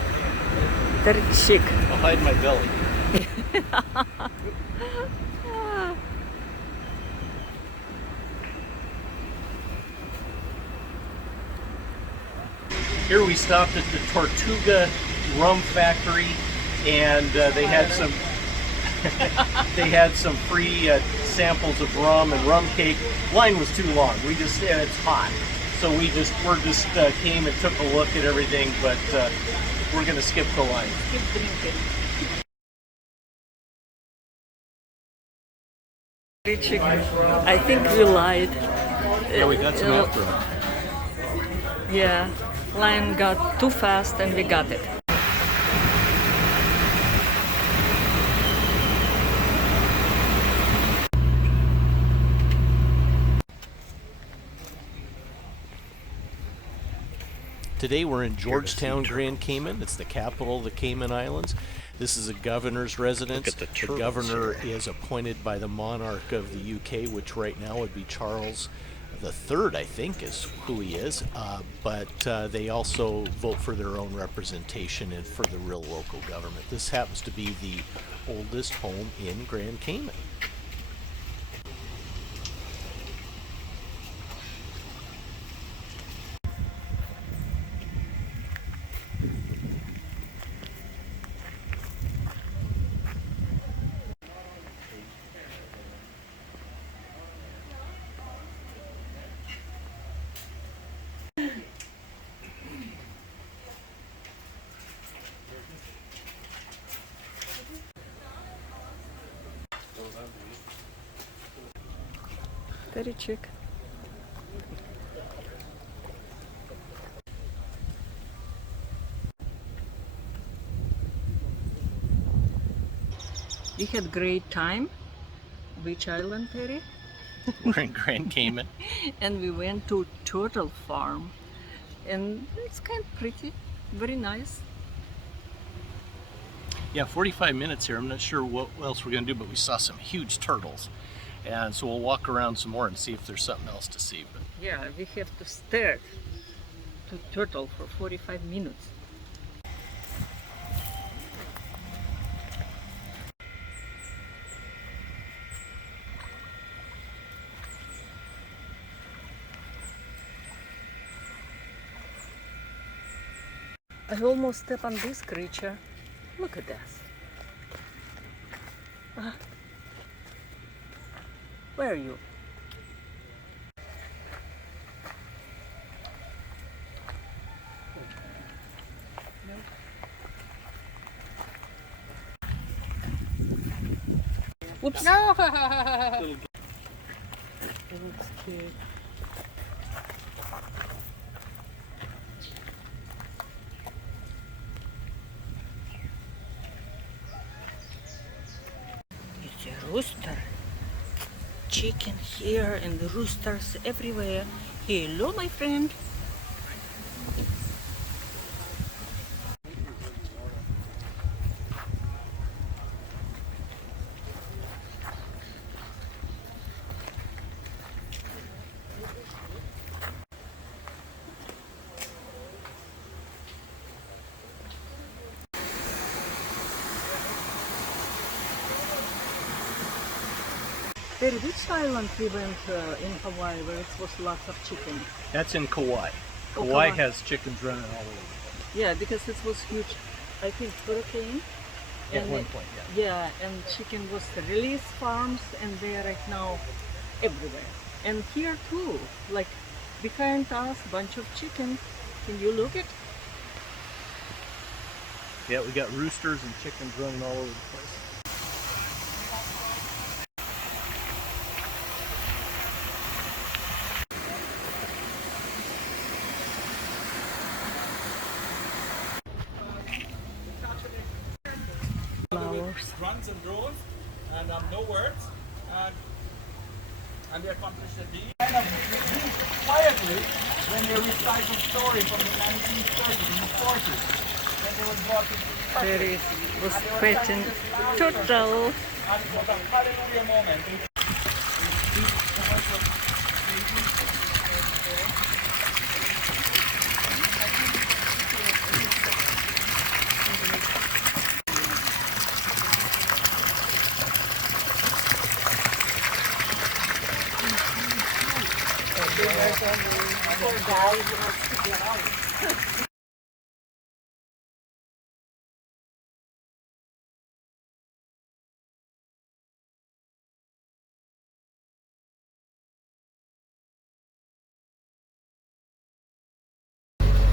Very chic. I'll hide my belly. Here we stopped at the Tortuga Rum Factory, and they had some free samples of rum and rum cake. Line was too long. And it's hot, so we just came and took a look at everything. But we're gonna skip the line. Keep drinking. Very chic. I think we lied. Yeah, we got some after them. Yeah, line got too fast and we got it. Today we're in Georgetown, Grand Cayman. It's the capital of the Cayman Islands. This is a governor's residence. The governor is appointed by the monarch of the UK, which right now would be Charles III, I think, is who he is. But they also vote for their own representation and for the real local government. This happens to be the oldest home in Grand Cayman. Very chic. We had great time. Which island, Terry? We're in Grand Cayman. And we went to turtle farm, and it's kind of pretty, very nice. Yeah, 45 minutes here. I'm not sure what else we're going to do, but we saw some huge turtles. And so we'll walk around some more and see if there's something else to see. But Yeah, we have to stare to turtle for 45 minutes. I almost step on this creature. Look at that. Where are you? Whoops. No. It's a rooster. Chicken here and the roosters everywhere. Hello, my friend. Terry, which island we went in Hawaii where it was lots of chicken? That's in Kauai. Oh, Kauai Kauai. has chickens running all over. Yeah, because it was huge, I think, hurricane. At one point, yeah. Yeah, and chicken was the release farms, and they are right now everywhere. And here too, like behind us, bunch of chicken. Can you look it? Yeah, we got roosters and chickens running all over the place. Flowers. Runs and drones, and no words, and they accomplished a deed. Kind of quietly when they recite a story from the 1930s and the 40s, when they were brought to Terry was fetching turtle. and it was a hallelujah moment.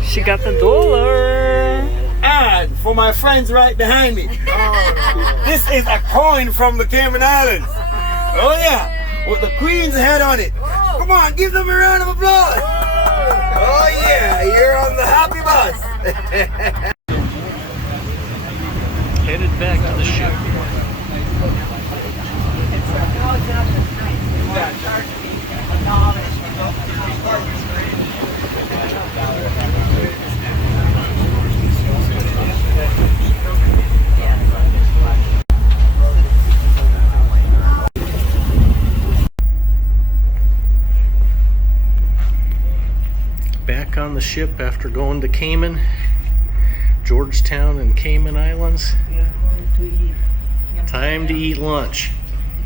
She got the dollar. And for my friends right behind me, this is a coin from the Cayman Islands. Oh yeah, with the Queen's head on it. Come on, give them a round of applause. Oh yeah, you're on the happy bus. Headed back to the ship. Back on the ship after going to Cayman, Georgetown and Cayman Islands. Time to eat lunch.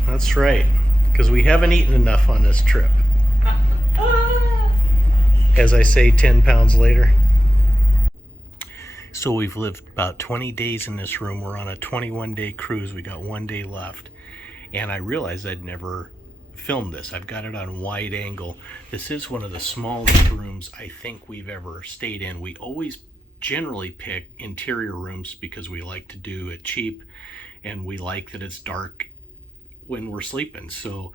That's right, because we haven't eaten enough on this trip. As I say, 10 pounds later. So we've lived about 20 days in this room. We're on a 21-day cruise. We got 1 day left. And I realized I'd never filmed this. I've got it on wide angle. This is one of the smallest rooms I think we've ever stayed in. We always generally pick interior rooms because we like to do it cheap, and we like that it's dark when we're sleeping. So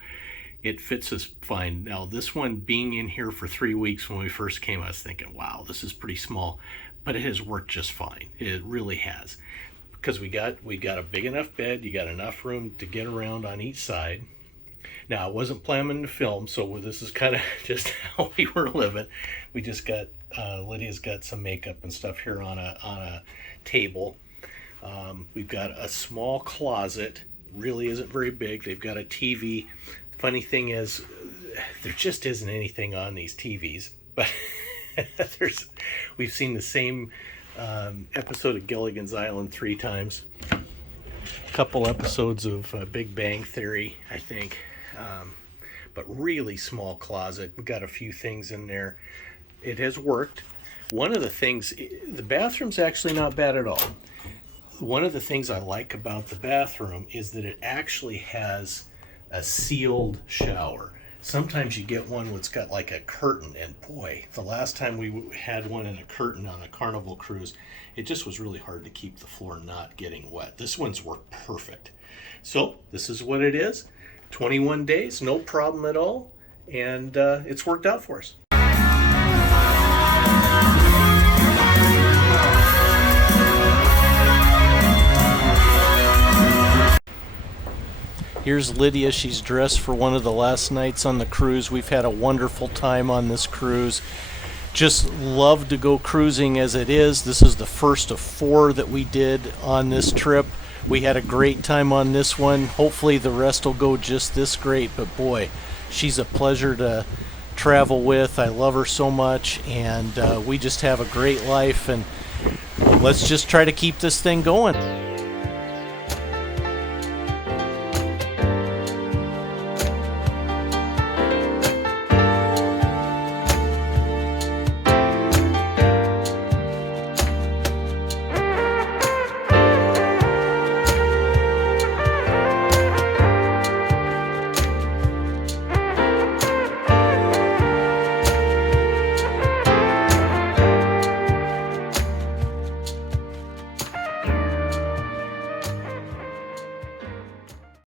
it fits us fine. Now this one, being in here for 3 weeks when we first came, I was thinking, wow, this is pretty small, but it has worked just fine. It really has, because we got a big enough bed. You got enough room to get around on each side. Now I wasn't planning to film, so this is kind of just how we were living. We just got Lydia's got some makeup and stuff here on a table. We've got a small closet. Really isn't very big. They've got a TV. Funny thing is, there just isn't anything on these TVs, but we've seen the same episode of Gilligan's Island 3 times. A couple episodes of Big Bang Theory, I think. But really small closet. We've got a few things in there. It has worked. One of the things, the bathroom's actually not bad at all. One of the things I like about the bathroom is that it actually has a sealed shower. Sometimes you get one that's got like a curtain, and boy, the last time we had one in a curtain on a Carnival cruise, it just was really hard to keep the floor not getting wet. This one's worked perfect. So this is what it is. 21 days, no problem at all, and it's worked out for us. Here's Lydia. She's dressed for one of the last nights on the cruise. We've had a wonderful time on this cruise. Just love to go cruising as it is. This is the first of 4 that we did on this trip. We had a great time on this one. Hopefully the rest will go just this great, but boy, she's a pleasure to travel with. I love her so much, and we just have a great life, and let's just try to keep this thing going.